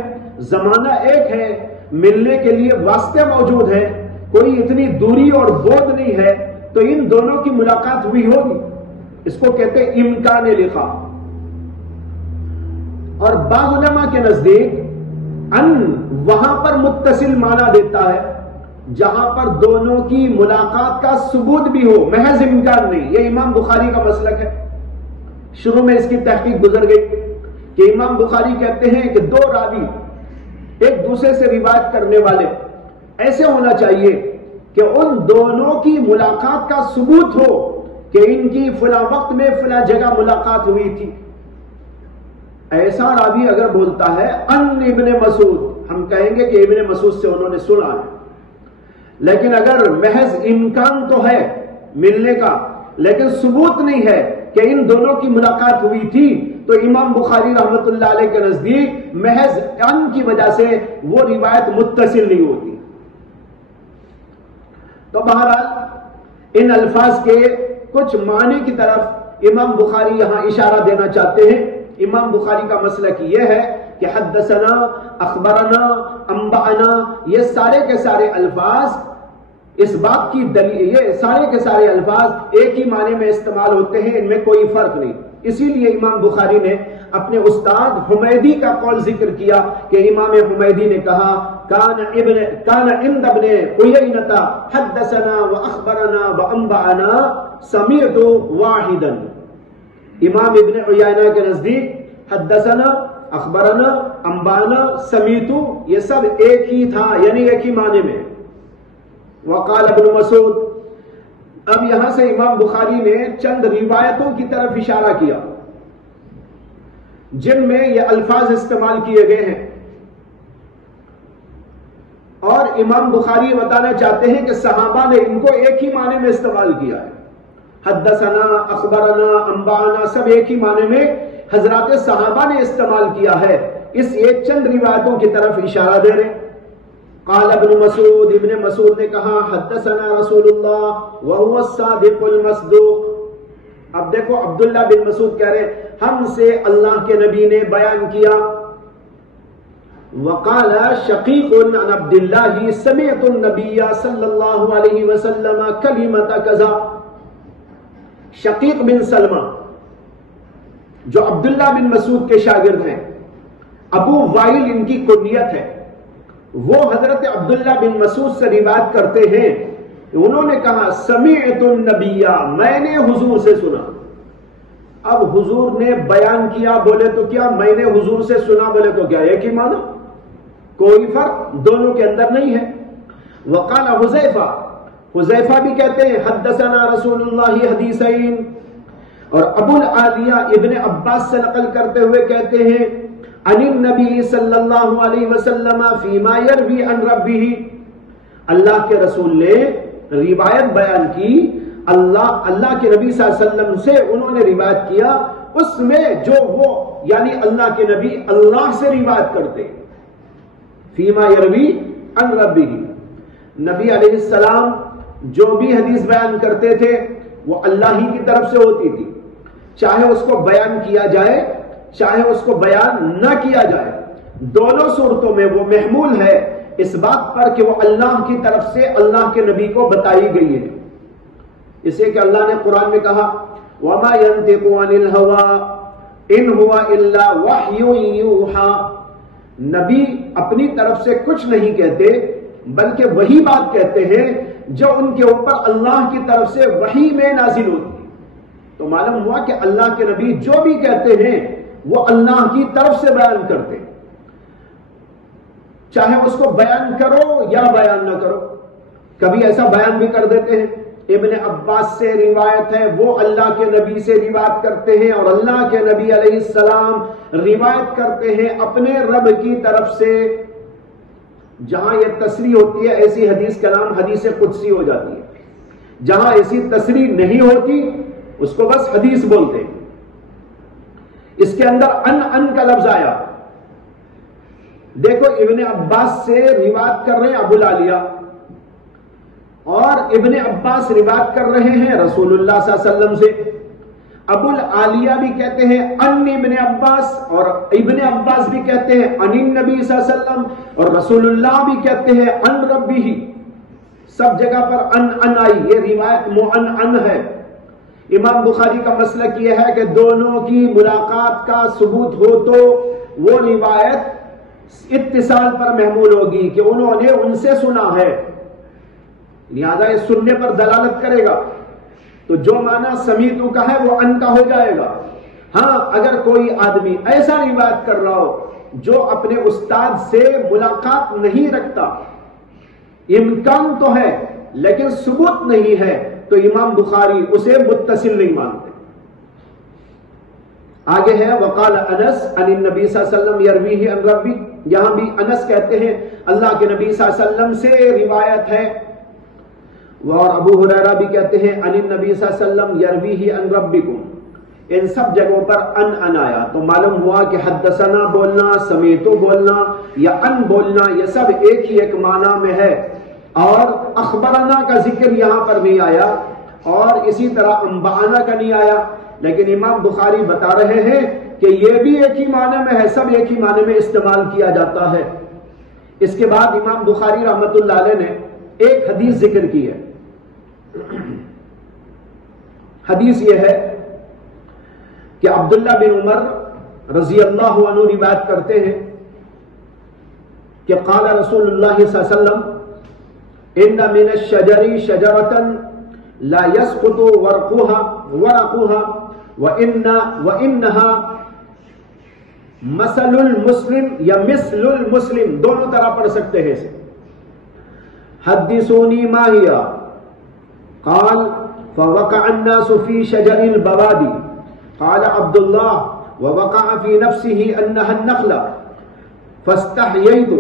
زمانہ ایک ہے، ملنے کے لیے واسطے موجود ہے، کوئی اتنی دوری اور بعد نہیں ہے، تو ان دونوں کی ملاقات ہوئی ہوگی. اس کو کہتے ہیں امکان لقاء. اور بعض علماء کے نزدیک ان وہاں پر متصل معنی دیتا ہے جہاں پر دونوں کی ملاقات کا ثبوت بھی ہو، محض امکان نہیں. یہ امام بخاری کا مسلک ہے. شروع میں اس کی تحقیق گزر گئی کہ امام بخاری کہتے ہیں کہ 2 راوی ایک دوسرے سے روایت کرنے والے ایسے ہونا چاہیے کہ ان دونوں کی ملاقات کا ثبوت ہو کہ ان کی فلاں وقت میں فلاں جگہ ملاقات ہوئی تھی. ایسا راوی اگر بولتا ہے ان ابن مسعود، ہم کہیں گے کہ ابن مسعود سے انہوں نے سنا ہے. لیکن اگر محض امکان تو ہے ملنے کا لیکن ثبوت نہیں ہے کہ ان دونوں کی ملاقات ہوئی تھی، تو امام بخاری رحمت اللہ علیہ کے نزدیک محض ان کی وجہ سے وہ روایت متصل نہیں ہوتی. تو بہرحال ان الفاظ کے کچھ معنی کی طرف امام بخاری یہاں اشارہ دینا چاہتے ہیں. امام بخاری کا مسلک یہ ہے کہ حدثنا، اخبرنا، انبأنا، یہ سارے کے سارے الفاظ اس بات کی دلیل، یہ سارے کے سارے الفاظ ایک ہی معنی میں استعمال ہوتے ہیں، ان میں کوئی فرق نہیں. اسی لیے امام بخاری نے اپنے استاد حمیدی کا قول ذکر کیا کہ امام حمیدی نے کہا کان عند ابن عیینہ حدثنا واخبرنا وانبأنا سمعت واحدا. امام ابن عیینہ کے نزدیک حدثنا، اخبرنا، انبانا، سمیت یہ سب ایک ہی تھا، یعنی ایک ہی معنی میں. وقال ابن مسعود. اب یہاں سے امام بخاری نے چند روایتوں کی طرف اشارہ کیا جن میں یہ الفاظ استعمال کیے گئے ہیں، اور امام بخاری بتانا چاہتے ہیں کہ صحابہ نے ان کو ایک ہی معنی میں استعمال کیا ہے. حدثنا، اخبرنا، انبانا سب ایک ہی معنی میں حضرات صحابہ نے استعمال کیا ہے. اس ایک چند روایتوں کی طرف اشارہ دے رہے. قال ابن مسعود، ابن مسعود نے کہا حدثنا رسول اللہ وهو الصادق المصدوق۔ اب دیکھو عبداللہ بن مسعود کہہ رہے ہم سے اللہ کے نبی نے بیان کیا۔ وقال شقیق عن عبد اللہ سمعت النبی صلی اللہ علیہ وسلم کلمۃ کذا۔ شقیق بن سلمہ جو عبداللہ بن مسعود کے شاگرد ہیں، ابو وائل ان کی کنیت ہے، وہ حضرت عبداللہ بن مسعود سے روایت کرتے ہیں، انہوں نے کہا سمعت النبی، میں نے حضور سے سنا۔ اب حضور نے بیان کیا بولے تو کیا، میں نے حضور سے سنا بولے تو کیا، ایک ہی معنی، کوئی فرق دونوں کے اندر نہیں ہے۔ وقال حذیفہ، حذیفہ بھی کہتے ہیں حدثنا رسول اللہ حدیثین، اور ابو العالیہ ابن عباس سے نقل کرتے ہوئے کہتے ہیں عن النبی صلی اللہ علیہ وسلم فیما یروی عن ربہ، اللہ کے رسول نے روایت بیان کی، اللہ کے نبی صلی اللہ علیہ وسلم سے انہوں نے روایت کیا، اس میں جو وہ یعنی اللہ کے نبی اللہ سے روایت کرتے، فیما یروی عن ربہ، نبی علیہ السلام جو بھی حدیث بیان کرتے تھے وہ اللہ ہی کی طرف سے ہوتی تھی، چاہے اس کو بیان کیا جائے چاہے اس کو بیان نہ کیا جائے، دونوں صورتوں میں وہ محمول ہے اس بات پر کہ وہ اللہ کی طرف سے اللہ کے نبی کو بتائی گئی ہے، اسے کہ اللہ نے قرآن میں کہا وَمَا يَنْطِقُ عَنِ الْهَوَىٰ إِنْ هُوَ إِلَّا وَحْيٌ يُوحَىٰ، نبی اپنی طرف سے کچھ نہیں کہتے بلکہ وہی بات کہتے ہیں جو ان کے اوپر اللہ کی طرف سے وحی میں نازل ہوتی ہے۔ تو معلوم ہوا کہ اللہ کے نبی جو بھی کہتے ہیں وہ اللہ کی طرف سے بیان کرتے ہیں، چاہے اس کو بیان کرو یا بیان نہ کرو، کبھی ایسا بیان بھی کر دیتے ہیں۔ ابن عباس سے روایت ہے، وہ اللہ کے نبی سے روایت کرتے ہیں، اور اللہ کے نبی علیہ السلام روایت کرتے ہیں اپنے رب کی طرف سے۔ جہاں یہ تصریح ہوتی ہے ایسی حدیث کا نام حدیث قدسی ہو جاتی ہے، جہاں ایسی تصریح نہیں ہوتی اس کو بس حدیث بولتے ہیں۔ اس کے اندر ان کا لفظ آیا، دیکھو ابن عباس سے روایت کر رہے ہیں ابو العالیہ، اور ابن عباس روایت کر رہے ہیں رسول اللہ صلی اللہ علیہ وسلم سے۔ ابو العالیہ بھی کہتے ہیں ان ابن عباس، اور ابن عباس بھی کہتے ہیں ان النبی صلی اللہ علیہ وسلم، اور رسول اللہ بھی کہتے ہیں ان ربہ، سب جگہ پر ان آئی، یہ روایت معنعن ہے۔ امام بخاری کا مسلک یہ ہے کہ دونوں کی ملاقات کا ثبوت ہو تو وہ روایت اتصال پر محمول ہوگی کہ انہوں نے ان سے سنا ہے، لہذا یہ سننے پر دلالت کرے گا، تو جو معنی سمیتو کا ہے وہ ان کا ہو جائے گا۔ ہاں اگر کوئی آدمی ایسا روایت کر رہا ہو جو اپنے استاد سے ملاقات نہیں رکھتا، امکان تو ہے لیکن ثبوت نہیں ہے، تو امام بخاری اسے متصل نہیں مانتے۔ آگے ہے وقال انس عن النبی صلی اللہ علیہ وسلم یرویہ عن ربی، یہاں بھی انس کہتے ہیں اللہ کے نبی صلی اللہ علیہ وسلم سے روایت ہے، اور ابو ہریرہ بھی کہتے ہیں عن النبی صلی اللہ علیہ وسلم یرویہ عن ربکم۔ ان سب جگہوں پر ان آیا، تو معلوم ہوا کہ حدثنا بولنا، سمیتو بولنا یا ان بولنا یہ سب ایک ہی ایک معنی میں ہے، اور اخبرنا کا ذکر یہاں پر نہیں آیا، اور اسی طرح انبانا کا نہیں آیا، لیکن امام بخاری بتا رہے ہیں کہ یہ بھی ایک ہی معنی میں ہے، سب ایک ہی معنی میں استعمال کیا جاتا ہے۔ اس کے بعد امام بخاری رحمۃ اللہ علیہ نے ایک حدیث ذکر کی ہے، حدیث یہ ہے کہ عبداللہ بن عمر رضی اللہ عنہ روایت کرتے ہیں کہ قال رسول اللہ صلی اللہ علیہ وسلم ان من الشجر شجرة لا يسقط ورقها وانها مثل المسلم یا مثل المسلم، دونوں طرح پڑھ سکتے ہیں اسے۔ حدثونی ما ہی قال فوقع الناس في شجر البوادي قال عبد الله ووقع في نفسه انها النخلة فاستحييت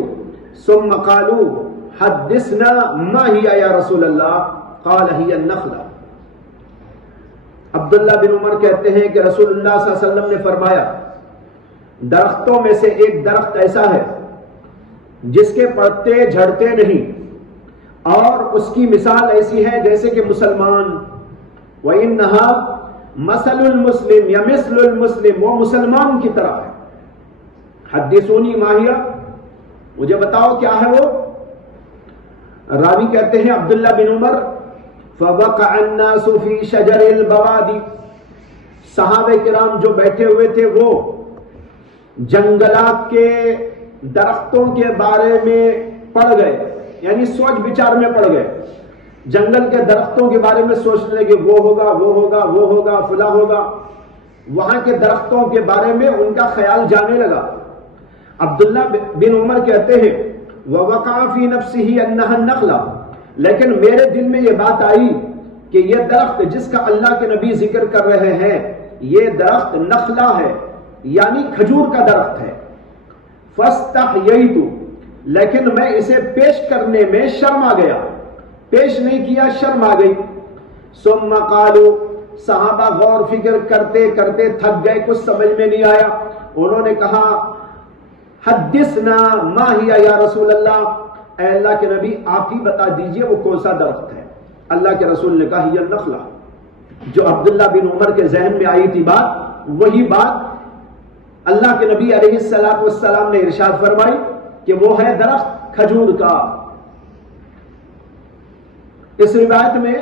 ثم قالوا حدثنا ما هي یا رسول اللہ قال هي النخلة۔ عبداللہ بن عمر کہتے ہیں کہ رسول اللہ صلی اللہ علیہ وسلم نے فرمایا درختوں میں سے ایک درخت ایسا ہے جس کے پتے جھڑتے نہیں، اور اس کی مثال ایسی ہے جیسے کہ مسلمان، وَإِنَّهَا مَثَلُ الْمُسْلِمِ یا مِثْلُ الْمُسْلِمِ، وہ مسلمان کی طرح ہے۔ حدثونی ماہیہ، مجھے بتاؤ کیا ہے وہ؟ راوی کہتے ہیں عبداللہ بن عمر، فَوَقَعَ النَّاسُ فِي شَجَرِ الْبَوَادِ، صحابہ کرام جو بیٹھے ہوئے تھے وہ جنگلات کے درختوں کے بارے میں پڑ گئے، یعنی سوچ بچار میں پڑ گئے، جنگل کے درختوں کے بارے میں سوچنے لگے، وہ ہوگا وہ ہوگا وہ ہوگا فلاں ہوگا، وہاں کے درختوں کے بارے میں ان کا خیال جانے لگا۔ عبداللہ بن عمر کہتے ہیں وَوَقَعَ فِي نَفْسِهِ أَنَّهَا النَّخْلَةُ، لیکن میرے دل میں یہ بات آئی کہ یہ درخت جس کا اللہ کے نبی ذکر کر رہے ہیں یہ درخت نخلا ہے، یعنی کھجور کا درخت ہے۔ فَاسْتَحْيَيْتُ، لیکن میں اسے پیش کرنے میں شرم آ گیا، پیش نہیں کیا، شرم آ گئی۔ ثُمَّ قَالُوا، صحابہ غور فکر کرتے کرتے تھک گئے، کچھ سمجھ میں نہیں آیا، انہوں نے کہا حدثنا ما ہی یا رسول اللہ، اے اللہ کے نبی آپ ہی بتا دیجئے وہ کون سا درخت ہے۔ اللہ کے رسول نے کہا یہ نخلا، جو عبداللہ بن عمر کے ذہن میں آئی تھی بات، وہی بات اللہ کے نبی علیہ السلام نے ارشاد فرمائی کہ وہ ہے درخت کھجور کا۔ اس روایت میں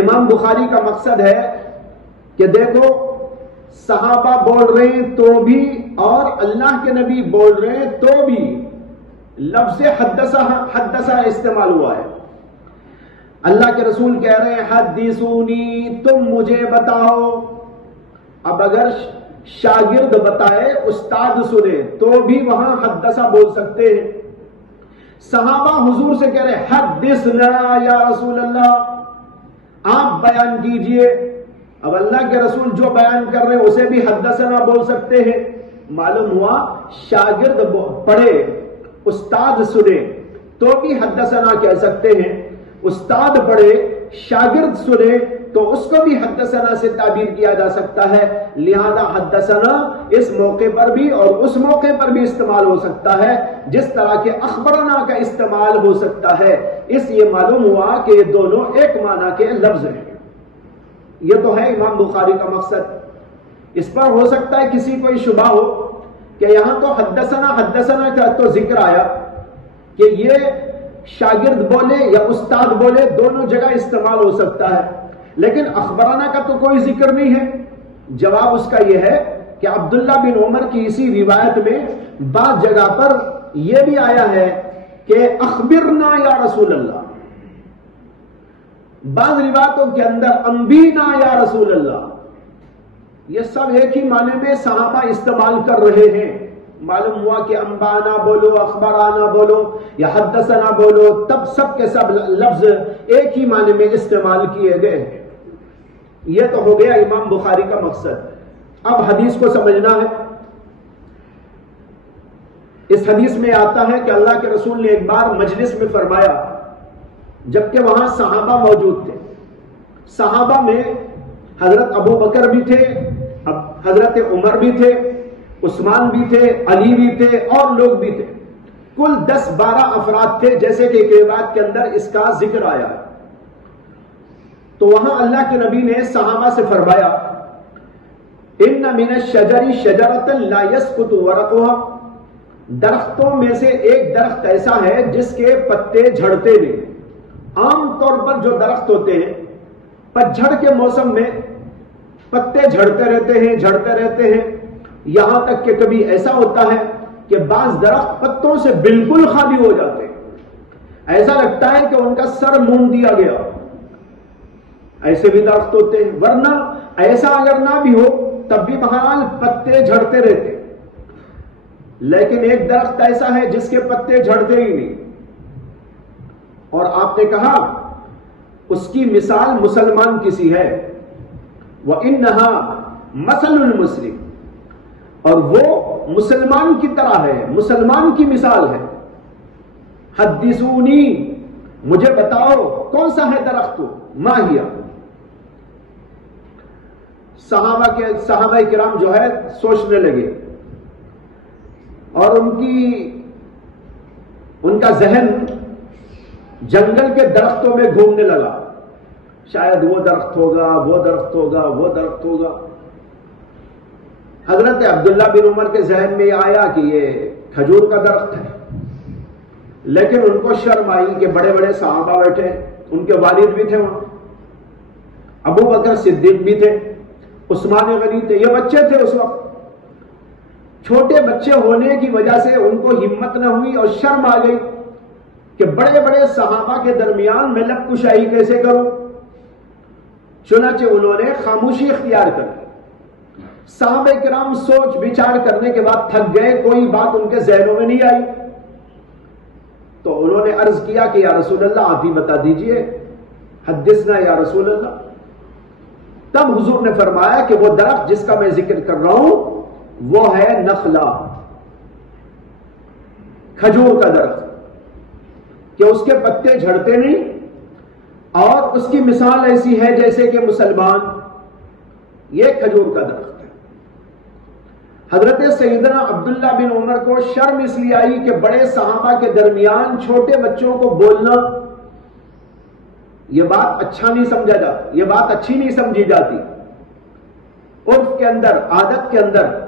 امام بخاری کا مقصد ہے کہ دیکھو صحابہ بول رہے ہیں تو بھی اور اللہ کے نبی بول رہے ہیں تو بھی لفظ حدثہ استعمال ہوا ہے۔ اللہ کے رسول کہہ رہے ہیں حدثونی، تم مجھے بتاؤ۔ اب اگر شاگرد بتائے استاد سنے تو بھی وہاں حدثہ بول سکتے ہیں۔ صحابہ حضور سے کہہ رہے حدثنا یا رسول اللہ، آپ بیان کیجئے۔ اب اللہ کے رسول جو بیان کر رہے ہیں اسے بھی حدثنا بول سکتے ہیں۔ معلوم ہوا شاگرد پڑھے استاد سنے تو بھی حدثنا کہہ سکتے ہیں، استاد پڑھے شاگرد سنے تو اس کو بھی حدثنا سے تعبیر کیا جا سکتا ہے۔ لہذا حدثنا اس موقع پر بھی اور اس موقع پر بھی استعمال ہو سکتا ہے، جس طرح کے اخبرنا کا استعمال ہو سکتا ہے۔ اس یہ معلوم ہوا کہ یہ دونوں ایک معنی کے لفظ ہیں۔ یہ تو ہے امام بخاری کا مقصد۔ اس پر ہو سکتا ہے کسی کو شبہ ہو کہ یہاں تو حدثنا کا تو ذکر آیا کہ یہ شاگرد بولے یا استاد بولے دونوں جگہ استعمال ہو سکتا ہے، لیکن اخبرانہ کا تو کوئی ذکر نہیں ہے۔ جواب اس کا یہ ہے کہ عبداللہ بن عمر کی اسی روایت میں بعض جگہ پر یہ بھی آیا ہے کہ اخبرنا یا رسول اللہ، بعض روایتوں کے اندر انبینا یا رسول اللہ۔ یہ سب ایک ہی معنی میں صحابہ استعمال کر رہے ہیں۔ معلوم ہوا کہ انبانا بولو، اخبرانا بولو یا حدثنا بولو، تب سب کے سب لفظ ایک ہی معنی میں استعمال کیے گئے ہیں۔ یہ تو ہو گیا امام بخاری کا مقصد۔ اب حدیث کو سمجھنا ہے۔ اس حدیث میں آتا ہے کہ اللہ کے رسول نے ایک بار مجلس میں فرمایا، جبکہ وہاں صحابہ موجود تھے۔ صحابہ میں حضرت ابو بکر بھی تھے، حضرت عمر بھی تھے، عثمان بھی تھے، علی بھی تھے اور لوگ بھی تھے۔ کل 10-12 افراد تھے، جیسے کہ ایک روایت کے اندر اس کا ذکر آیا۔ تو وہاں اللہ کے نبی نے صحابہ سے فرمایا ان من الشجر شجرۃ لا يسقط ورقها، درختوں میں سے ایک درخت ایسا ہے جس کے پتے جھڑتے نہیں۔ عام طور پر جو درخت ہوتے ہیں پتجھڑ کے موسم میں پتے جھڑتے رہتے ہیں، یہاں تک کہ کبھی ایسا ہوتا ہے کہ بعض درخت پتوں سے بالکل خالی ہو جاتے ہیں، ایسا لگتا ہے کہ ان کا سر مون دیا گیا۔ ایسے بھی درخت ہوتے ہیں، ورنہ ایسا اگر نہ بھی ہو تب بھی بہرحال پتے جھڑتے رہتے۔ لیکن ایک درخت ایسا ہے جس کے پتے جھڑتے ہی نہیں، اور آپ نے کہا اس کی مثال مسلمان کسی ہے، وَإِنَّهَا مَثَلُ الْمُسْلِمِ، اور وہ مسلمان کی طرح ہے، مسلمان کی مثال ہے۔ حدثونی، مجھے بتاؤ کون سا ہے درخت، ما ہیا۔ صحابہ کرام جو ہے سوچنے لگے، اور ان کی ان کا ذہن جنگل کے درختوں میں گھومنے لگا، شاید وہ درخت ہوگا، وہ درخت ہوگا، وہ درخت ہوگا۔ حضرت عبداللہ بن عمر کے ذہن میں یہ آیا کہ یہ کھجور کا درخت ہے، لیکن ان کو شرم آئی کہ بڑے بڑے صحابہ بیٹھے، ان کے والد بھی تھے وہاں، ابو بکر صدیق بھی تھے، عثمان غنی تھے، یہ بچے تھے اس وقت۔ چھوٹے بچے ہونے کی وجہ سے ان کو ہمت نہ ہوئی اور شرم آ گئی کہ بڑے بڑے صحابہ کے درمیان میں لب کشائی کیسے کروں۔ چنانچہ انہوں نے خاموشی اختیار کر لی۔ صحابہ کرام سوچ بچار کرنے کے بعد تھک گئے، کوئی بات ان کے ذہنوں میں نہیں آئی، تو انہوں نے عرض کیا کہ یا رسول اللہ آپ ہی بتا دیجئے، حدثنا یا رسول اللہ۔ تب حضور نے فرمایا کہ وہ درخت جس کا میں ذکر کر رہا ہوں وہ ہے نخلا، کھجور کا درخت، کہ اس کے پتے جھڑتے نہیں، اور اس کی مثال ایسی ہے جیسے کہ مسلمان، یہ کھجور کا درخت ہے۔ حضرت سیدنا عبداللہ بن عمر کو شرم اس لیے آئی کہ بڑے صحابہ کے درمیان چھوٹے بچوں کو بولنا، یہ بات اچھا نہیں سمجھا جاتا، یہ بات اچھی نہیں سمجھی جاتی۔ عرف کے اندر، عادت کے اندر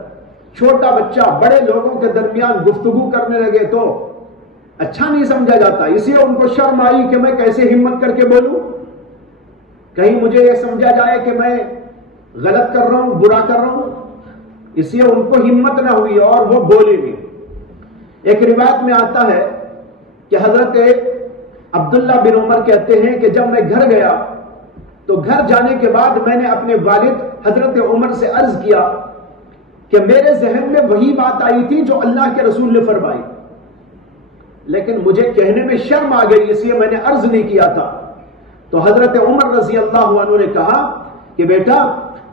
چھوٹا بچہ بڑے لوگوں کے درمیان گفتگو کرنے لگے تو اچھا نہیں سمجھا جاتا، اس لیے ان کو شرم آئی کہ میں کیسے ہمت کر کے بولوں، کہیں مجھے یہ سمجھا جائے کہ میں غلط کر رہا ہوں، برا کر رہا ہوں، اس لیے ان کو ہمت نہ ہوئی اور وہ بولے بھی۔ ایک روایت میں آتا ہے کہ حضرت عبداللہ بن عمر کہتے ہیں کہ جب میں گھر گیا تو گھر جانے کے بعد میں نے اپنے والد حضرت عمر سے عرض کیا کہ میرے ذہن میں وہی بات آئی تھی جو اللہ کے رسول نے فرمائی، لیکن مجھے کہنے میں شرم آ گئی، اس لیے میں نے عرض نہیں کیا تھا۔ تو حضرت عمر رضی اللہ عنہ نے کہا کہ بیٹا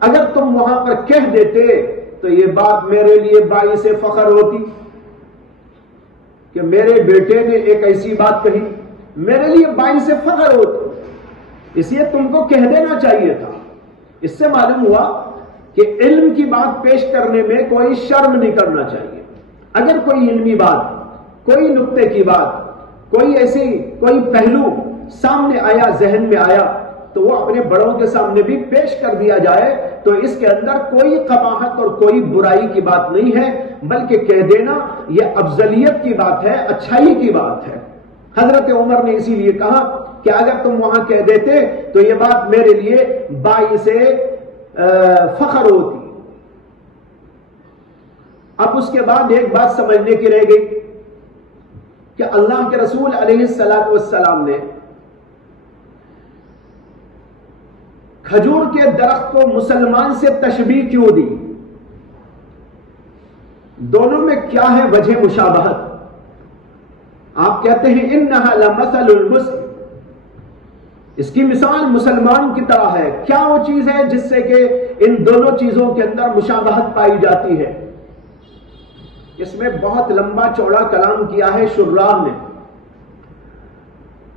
اگر تم وہاں پر کہہ دیتے تو یہ بات میرے لیے باعث فخر ہوتی کہ میرے بیٹے نے ایک ایسی بات کہی، میرے لیے باعث فخر ہوتی، اس لیے تم کو کہہ دینا چاہیے تھا۔ اس سے معلوم ہوا کہ علم کی بات پیش کرنے میں کوئی شرم نہیں کرنا چاہیے۔ اگر کوئی علمی بات، کوئی نقطے کی بات، کوئی ایسی کوئی پہلو سامنے آیا، ذہن میں آیا، تو وہ اپنے بڑوں کے سامنے بھی پیش کر دیا جائے، تو اس کے اندر کوئی قباحت اور کوئی برائی کی بات نہیں ہے، بلکہ کہہ دینا یہ افضلیت کی بات ہے، اچھائی کی بات ہے۔ حضرت عمر نے اسی لیے کہا کہ اگر تم وہاں کہہ دیتے تو یہ بات میرے لیے باعث فخر ہوتی۔ اب اس کے بعد ایک بات سمجھنے کی رہ گئی کہ اللہ کے رسول علیہ السلام نے کھجور کے درخت کو مسلمان سے تشبیہ کیوں دی، دونوں میں کیا ہے وجہ مشابہت؟ آپ کہتے ہیں انہا لمثل المسلم، اس کی مثال مسلمان کی طرح ہے۔ کیا وہ چیز ہے جس سے کہ ان دونوں چیزوں کے اندر مشابہت پائی جاتی ہے؟ اس میں بہت لمبا چوڑا کلام کیا ہے شراح نے،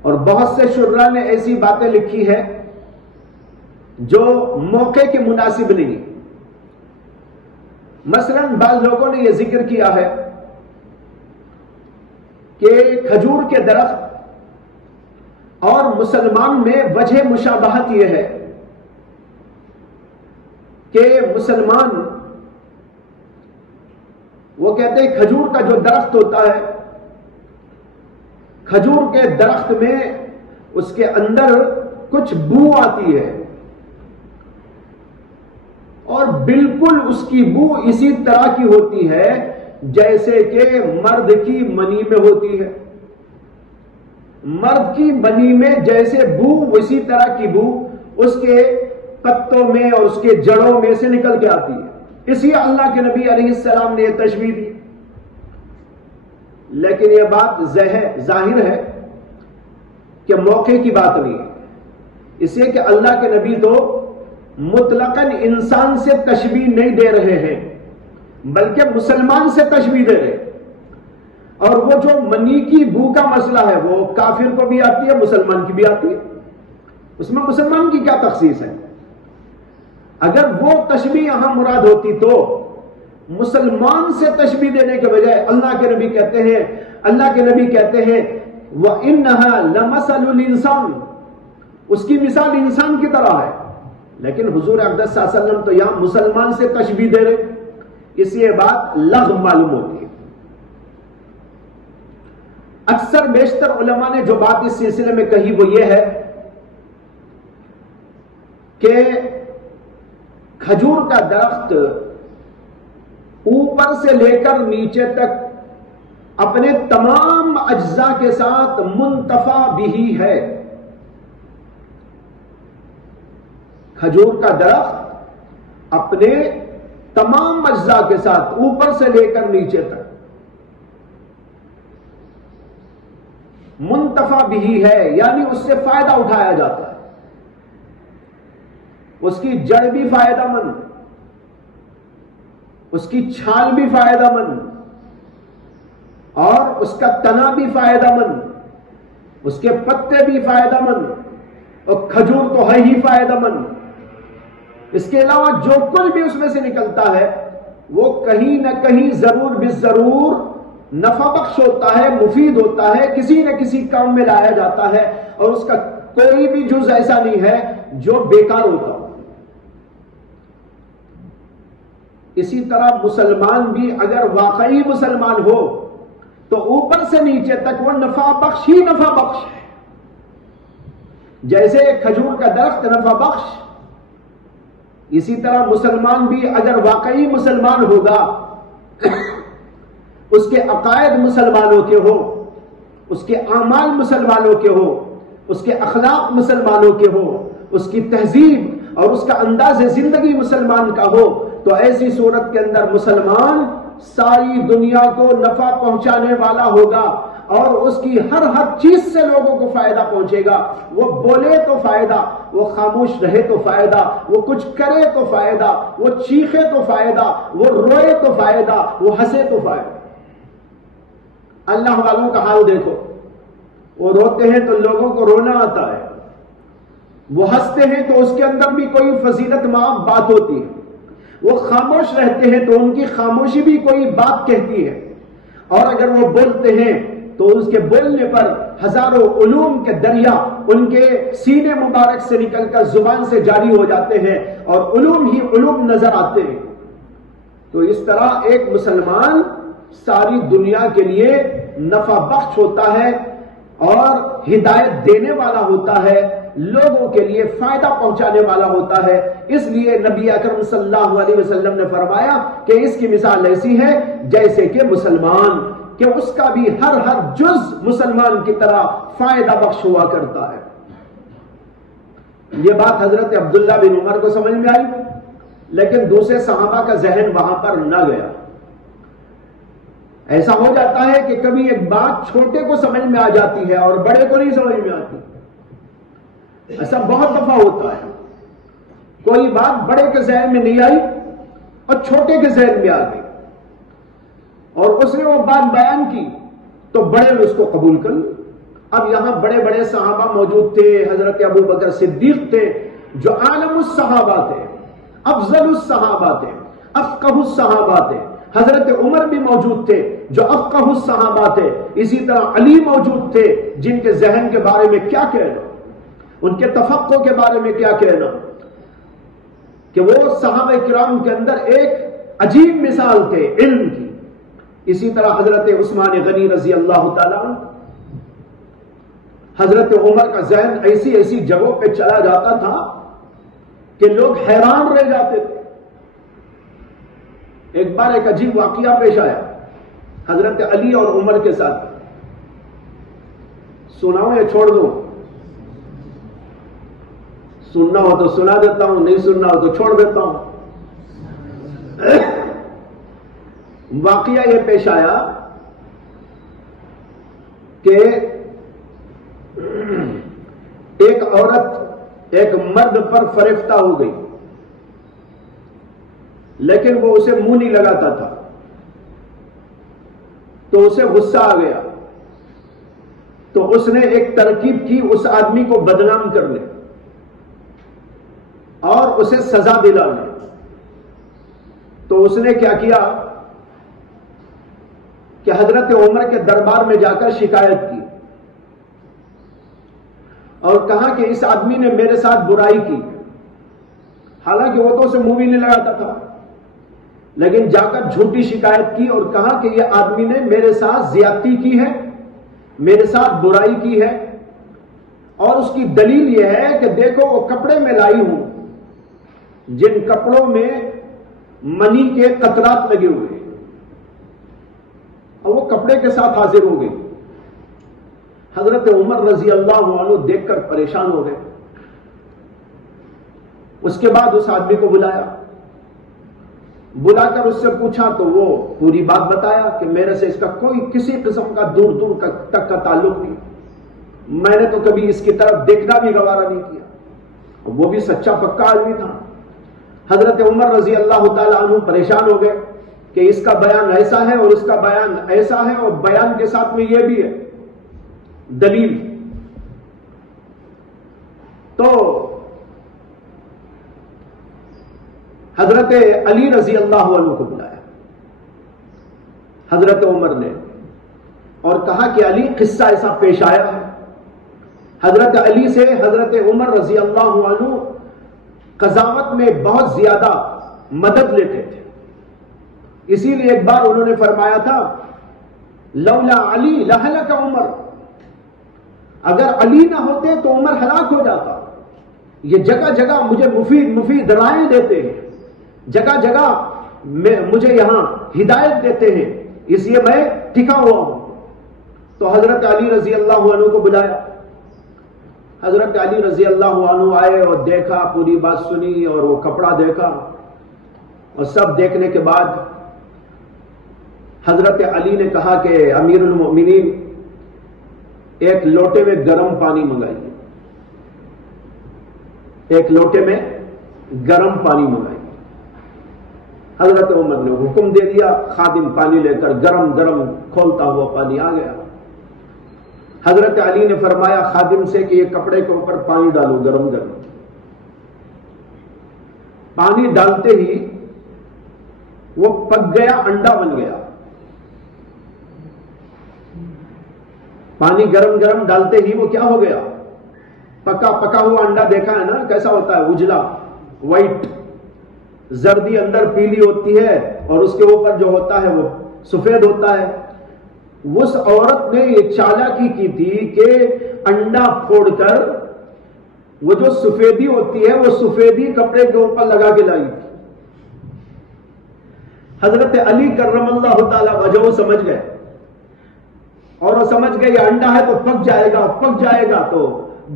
اور بہت سے شراح نے ایسی باتیں لکھی ہے جو موقع کے مناسب نہیں۔ مثلا بعض لوگوں نے یہ ذکر کیا ہے کہ کھجور کے درخت اور مسلمان میں وجہ مشابہت یہ ہے کہ مسلمان، وہ کہتے ہیں کھجور کا جو درخت ہوتا ہے، کھجور کے درخت میں اس کے اندر کچھ بو آتی ہے، اور بالکل اس کی بو اسی طرح کی ہوتی ہے جیسے کہ مرد کی منی میں ہوتی ہے۔ مرد کی منی میں جیسے بو، اسی طرح کی بو اس کے پتوں میں اور اس کے جڑوں میں سے نکل کے آتی ہے۔ اسی اللہ کے نبی علیہ السلام نے یہ تشبیہ دی، لیکن یہ بات ظاہر ہے کہ موقع کی بات نہیں ہے، اس لیے کہ اللہ کے نبی تو مطلقاً انسان سے تشبیہ نہیں دے رہے ہیں، بلکہ مسلمان سے تشبیہ دے رہے ہیں۔ اور وہ جو منی کی بو کا مسئلہ ہے وہ کافر کو بھی آتی ہے، مسلمان کی بھی آتی ہے، اس میں مسلمان کی کیا تخصیص ہے؟ اگر وہ تشبیہ یہاں مراد ہوتی تو مسلمان سے تشبیہ دینے کے بجائے اللہ کے نبی کہتے ہیں اللہ کے نبی کہتے ہیں وَإِنَّهَا لَمَثَلُ الْإِنسَانِ، اس کی مثال انسان کی طرح ہے. لیکن حضور اقدس صلی اللہ علیہ وسلم تو یہاں مسلمان سے تشبیہ دے رہے، اس لیے بات لغو معلوم ہوتی ہے. اکثر بیشتر علماء نے جو بات اس سلسلے میں کہی وہ یہ ہے کہ کھجور کا درخت اوپر سے لے کر نیچے تک اپنے تمام اجزاء کے ساتھ منتفع بھی ہے. کھجور کا درخت اپنے تمام اجزاء کے ساتھ اوپر سے لے کر نیچے تک منتفع بھی ہے، یعنی اس سے فائدہ اٹھایا جاتا ہے. اس کی جڑ بھی فائدہ مند، اس کی چھال بھی فائدہ مند، اور اس کا تنا بھی فائدہ مند، اس کے پتے بھی فائدہ مند، اور کھجور تو ہے ہی فائدہ مند. اس کے علاوہ جو کچھ بھی اس میں سے نکلتا ہے وہ کہیں نہ کہیں ضرور بالضرور نفع بخش ہوتا ہے، مفید ہوتا ہے، کسی نہ کسی کام میں لایا جاتا ہے، اور اس کا کوئی بھی جز ایسا نہیں ہے جو بیکار ہوتا ہو. اسی طرح مسلمان بھی اگر واقعی مسلمان ہو تو اوپر سے نیچے تک وہ نفع بخش ہی نفع بخش ہے. جیسے کھجور کا درخت نفع بخش، اسی طرح مسلمان بھی اگر واقعی مسلمان ہوگا، اس کے عقائد مسلمانوں کے ہو، اس کے اعمال مسلمانوں کے ہو، اس کے اخلاق مسلمانوں کے ہو، اس کی تہذیب اور اس کا انداز زندگی مسلمان کا ہو، تو ایسی صورت کے اندر مسلمان ساری دنیا کو نفع پہنچانے والا ہوگا، اور اس کی ہر چیز سے لوگوں کو فائدہ پہنچے گا. وہ بولے تو فائدہ، وہ خاموش رہے تو فائدہ، وہ کچھ کرے تو فائدہ، وہ چیخے تو فائدہ، وہ روئے تو فائدہ، وہ ہنسے تو فائدہ. اللہ والوں کا حال دیکھو، وہ روتے ہیں تو لوگوں کو رونا آتا ہے، وہ ہنستے ہیں تو اس کے اندر بھی کوئی فضیلت مآب بات ہوتی ہے، وہ خاموش رہتے ہیں تو ان کی خاموشی بھی کوئی بات کہتی ہے، اور اگر وہ بولتے ہیں تو اس کے بولنے پر ہزاروں علوم کے دریا ان کے سینے مبارک سے نکل کر زبان سے جاری ہو جاتے ہیں، اور علوم ہی علوم نظر آتے ہیں. تو اس طرح ایک مسلمان ساری دنیا کے لیے نفع بخش ہوتا ہے اور ہدایت دینے والا ہوتا ہے، لوگوں کے لیے فائدہ پہنچانے والا ہوتا ہے. اس لیے نبی اکرم صلی اللہ علیہ وسلم نے فرمایا کہ اس کی مثال ایسی ہے جیسے کہ مسلمان، کہ اس کا بھی ہر جز مسلمان کی طرح فائدہ بخش ہوا کرتا ہے. یہ بات حضرت عبداللہ بن عمر کو سمجھ میں آئی، لیکن دوسرے صحابہ کا ذہن وہاں پر نہ گیا. ایسا ہو جاتا ہے کہ کبھی ایک بات چھوٹے کو سمجھ میں آ جاتی ہے اور بڑے کو نہیں سمجھ میں آتی. ایسا بہت دفعہ ہوتا ہے، کوئی بات بڑے کے ذہن میں نہیں آئی اور چھوٹے کے ذہن میں آ گئی، اور اس نے وہ بات بیان کی تو بڑے نے اس کو قبول کر لیا. اب یہاں بڑے بڑے صحابہ موجود تھے، حضرت ابو بکر صدیق تھے جو عالم الصحابہ تھے، افضل الصحابہ تھے، افقہ الصحابہ تھے. حضرت عمر بھی موجود تھے جو افقہ الصحابہ تھے. اسی طرح علی موجود تھے جن کے ذہن کے بارے میں کیا کہنا، ان کے تفقہ کے بارے میں کیا کہنا، کہ وہ صحابہ کرام کے اندر ایک عجیب مثال تھے علم کی. اسی طرح حضرت عثمان غنی رضی اللہ تعالیٰ عنہ، حضرت عمر کا ذہن ایسی ایسی جگہوں پہ چلا جاتا تھا کہ لوگ حیران رہ جاتے تھے. ایک بار ایک عجیب واقعہ پیش آیا حضرت علی اور عمر کے ساتھ. سناؤں یا چھوڑ دوں؟ سننا ہو تو سنا دیتا ہوں، نہیں سننا ہو تو چھوڑ دیتا ہوں. واقعہ یہ پیش آیا کہ ایک عورت ایک مرد پر فریفتہ ہو گئی، لیکن وہ اسے منہ نہیں لگاتا تھا، تو اسے غصہ آ گیا، تو اس نے ایک ترکیب کی اس آدمی کو بدنام کر لے اور اسے سزا دلا لے. تو اس نے کیا کیا، کہ حضرت عمر کے دربار میں جا کر شکایت کی اور کہا کہ اس آدمی نے میرے ساتھ برائی کی. حالانکہ وہ تو اسے منہ بھی نہیں لگاتا تھا، لیکن جا کر جھوٹی شکایت کی اور کہا کہ یہ آدمی نے میرے ساتھ زیادتی کی ہے، میرے ساتھ برائی کی ہے. اور اس کی دلیل یہ ہے کہ دیکھو وہ کپڑے میں لائی ہوں جن کپڑوں میں منی کے قطرات لگے ہوئے ہیں، اور وہ کپڑے کے ساتھ حاضر ہو گئی. حضرت عمر رضی اللہ عنہ دیکھ کر پریشان ہو گئے. اس کے بعد اس آدمی کو بلا کر اس سے پوچھا تو وہ پوری بات بتایا کہ میرے سے اس کا کوئی کسی قسم کا دور دور تک کا تعلق نہیں، میں نے تو کبھی اس کی طرف دیکھنا بھی گوارا نہیں کیا. وہ بھی سچا پکا آدمی تھا. حضرت عمر رضی اللہ تعالی عنہ پریشان ہو گئے کہ اس کا بیان ایسا ہے اور اس کا بیان ایسا ہے، اور بیان کے ساتھ میں یہ بھی ہے دلیل. تو حضرت علی رضی اللہ عنہ کو بلایا حضرت عمر نے اور کہا کہ علی قصہ ایسا پیش آیا ہے. حضرت علی سے حضرت عمر رضی اللہ عنہ قضاوت میں بہت زیادہ مدد لیتے تھے. اسی لیے ایک بار انہوں نے فرمایا تھا لولا علی لہلک عمر، اگر علی نہ ہوتے تو عمر ہلاک ہو جاتا. یہ جگہ جگہ مجھے مفید رائے دیتے ہیں، جگہ جگہ مجھے یہاں ہدایت دیتے ہیں، اس لیے میں ٹکا ہوا ہوں. تو حضرت علی رضی اللہ عنہ کو بلایا. حضرت علی رضی اللہ عنہ آئے اور دیکھا، پوری بات سنی اور وہ کپڑا دیکھا، اور سب دیکھنے کے بعد حضرت علی نے کہا کہ امیر المؤمنین ایک لوٹے میں گرم پانی منگائیے، ایک لوٹے میں گرم پانی منگائیے. حضرت عمر نے حکم دے دیا، خادم پانی لے کر گرم گرم کھولتا ہوا پانی آ گیا. حضرت علی نے فرمایا خادم سے کہ یہ کپڑے کے اوپر پانی ڈالو گرم گرم. پانی ڈالتے ہی وہ پک گیا، انڈا بن گیا. پانی گرم گرم ڈالتے ہی وہ کیا ہو گیا؟ پکا ہوا انڈا دیکھا ہے نا کیسا ہوتا ہے؟ اجلا وائٹ، زردی اندر پیلی ہوتی ہے اور اس کے اوپر جو ہوتا ہے وہ سفید ہوتا ہے. اس عورت نے یہ چالاکی کی تھی کہ انڈا پھوڑ کر وہ جو سفیدی ہوتی ہے وہ سفیدی کپڑے کے اوپر لگا کے لائی تھی. حضرت علی کرم اللہ تعالی وجہ سمجھ گئے، اور وہ سمجھ گئے یہ انڈا ہے تو پک جائے گا تو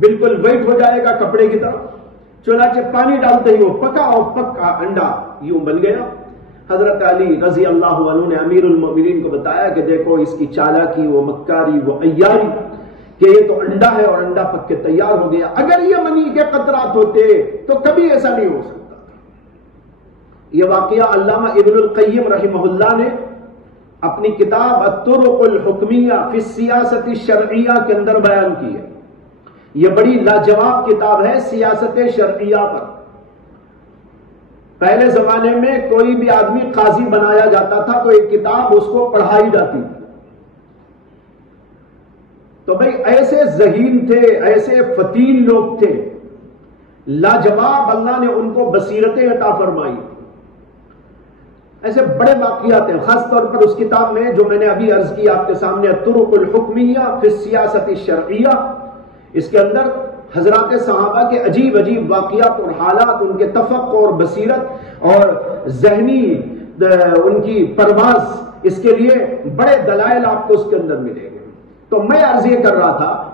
بالکل ویٹ ہو جائے گا کپڑے کی طرح. چنانچہ پانی ڈالتے ہی وہ پکا اور پکا انڈا یوں بن گیا. حضرت علی رضی اللہ عنہ نے امیر المؤمنین کو بتایا کہ دیکھو اس کی چالاکی، وہ مکاری، وہ عیاری، کہ یہ تو انڈا ہے اور انڈا پک کے تیار ہو گیا. اگر یہ منی کے قطرات ہوتے تو کبھی ایسا نہیں ہو سکتا. یہ واقعہ علامہ ابن القیم رحمہ اللہ نے اپنی کتاب الطرق الحکمیہ فی السیاست الشرعیہ کے اندر بیان کی ہے. یہ بڑی لاجواب کتاب ہے سیاست شرعیہ پر. پہلے زمانے میں کوئی بھی آدمی قاضی بنایا جاتا تھا تو ایک کتاب اس کو پڑھائی جاتی تھی. تو بھئی ایسے ذہین تھے، ایسے فتیل لوگ تھے، لاجواب اللہ نے ان کو بصیرتیں عطا فرمائی. ایسے بڑے واقعات ہیں. خاص طور پر اس کتاب میں جو میں نے ابھی عرض کی آپ کے سامنے الطرق الحکمیہ فی السیاست الشرعیہ، اس کے اندر حضرات صحابہ کے عجیب عجیب واقعات اور حالات، ان کے تفقع اور بصیرت اور ذہنی ان کی پرواز، اس کے لیے بڑے دلائل آپ کو اس کے اندر ملیں گے. تو میں عرض یہ کر رہا تھا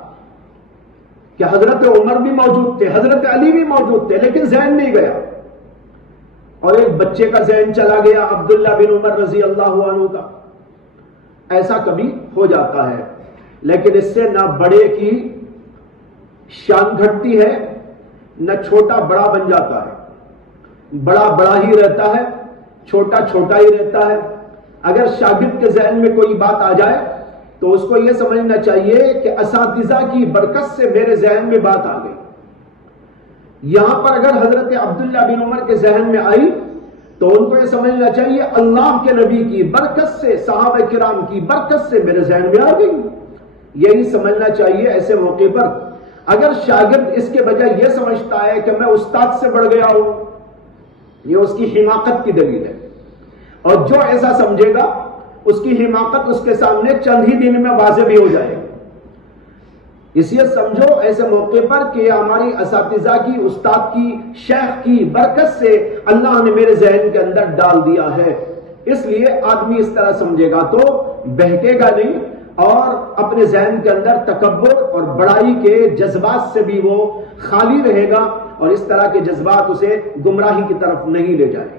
کہ حضرت عمر بھی موجود تھے، حضرت علی بھی موجود تھے، لیکن ذہن نہیں گیا. اور ایک بچے کا ذہن چلا گیا، عبداللہ بن عمر رضی اللہ عنہ کا. ایسا کبھی ہو جاتا ہے، لیکن اس سے نہ بڑے کی شان گھٹتی ہے، نہ چھوٹا بڑا بن جاتا ہے. بڑا بڑا ہی رہتا ہے، چھوٹا چھوٹا ہی رہتا ہے. اگر شاگرد کے ذہن میں کوئی بات آ جائے تو اس کو یہ سمجھنا چاہیے کہ اساتذہ کی برکت سے میرے ذہن میں بات آ گئی. یہاں پر اگر حضرت عبداللہ بن عمر کے ذہن میں آئی تو ان کو یہ سمجھنا چاہیے اللہ کے نبی کی برکت سے، صحابہ کرام کی برکت سے میرے ذہن میں آ گئی، یہی سمجھنا چاہیے ایسے موقع پر۔ اگر شاگرد اس کے بجائے یہ سمجھتا ہے کہ میں استاد سے بڑھ گیا ہوں، یہ اس کی حماقت کی دلیل ہے، اور جو ایسا سمجھے گا اس کی حماقت اس کے سامنے چند ہی دن میں واضح بھی ہو جائے گا۔ اس لیے سمجھو ایسے موقع پر کہ ہماری اساتذہ کی، استاد کی، شیخ کی برکت سے اللہ نے میرے ذہن کے اندر ڈال دیا ہے، اس لیے آدمی اس طرح سمجھے گا تو بہکے گا نہیں، اور اپنے ذہن کے اندر تکبر اور بڑائی کے جذبات سے بھی وہ خالی رہے گا، اور اس طرح کے جذبات اسے گمراہی کی طرف نہیں لے جائیں گے۔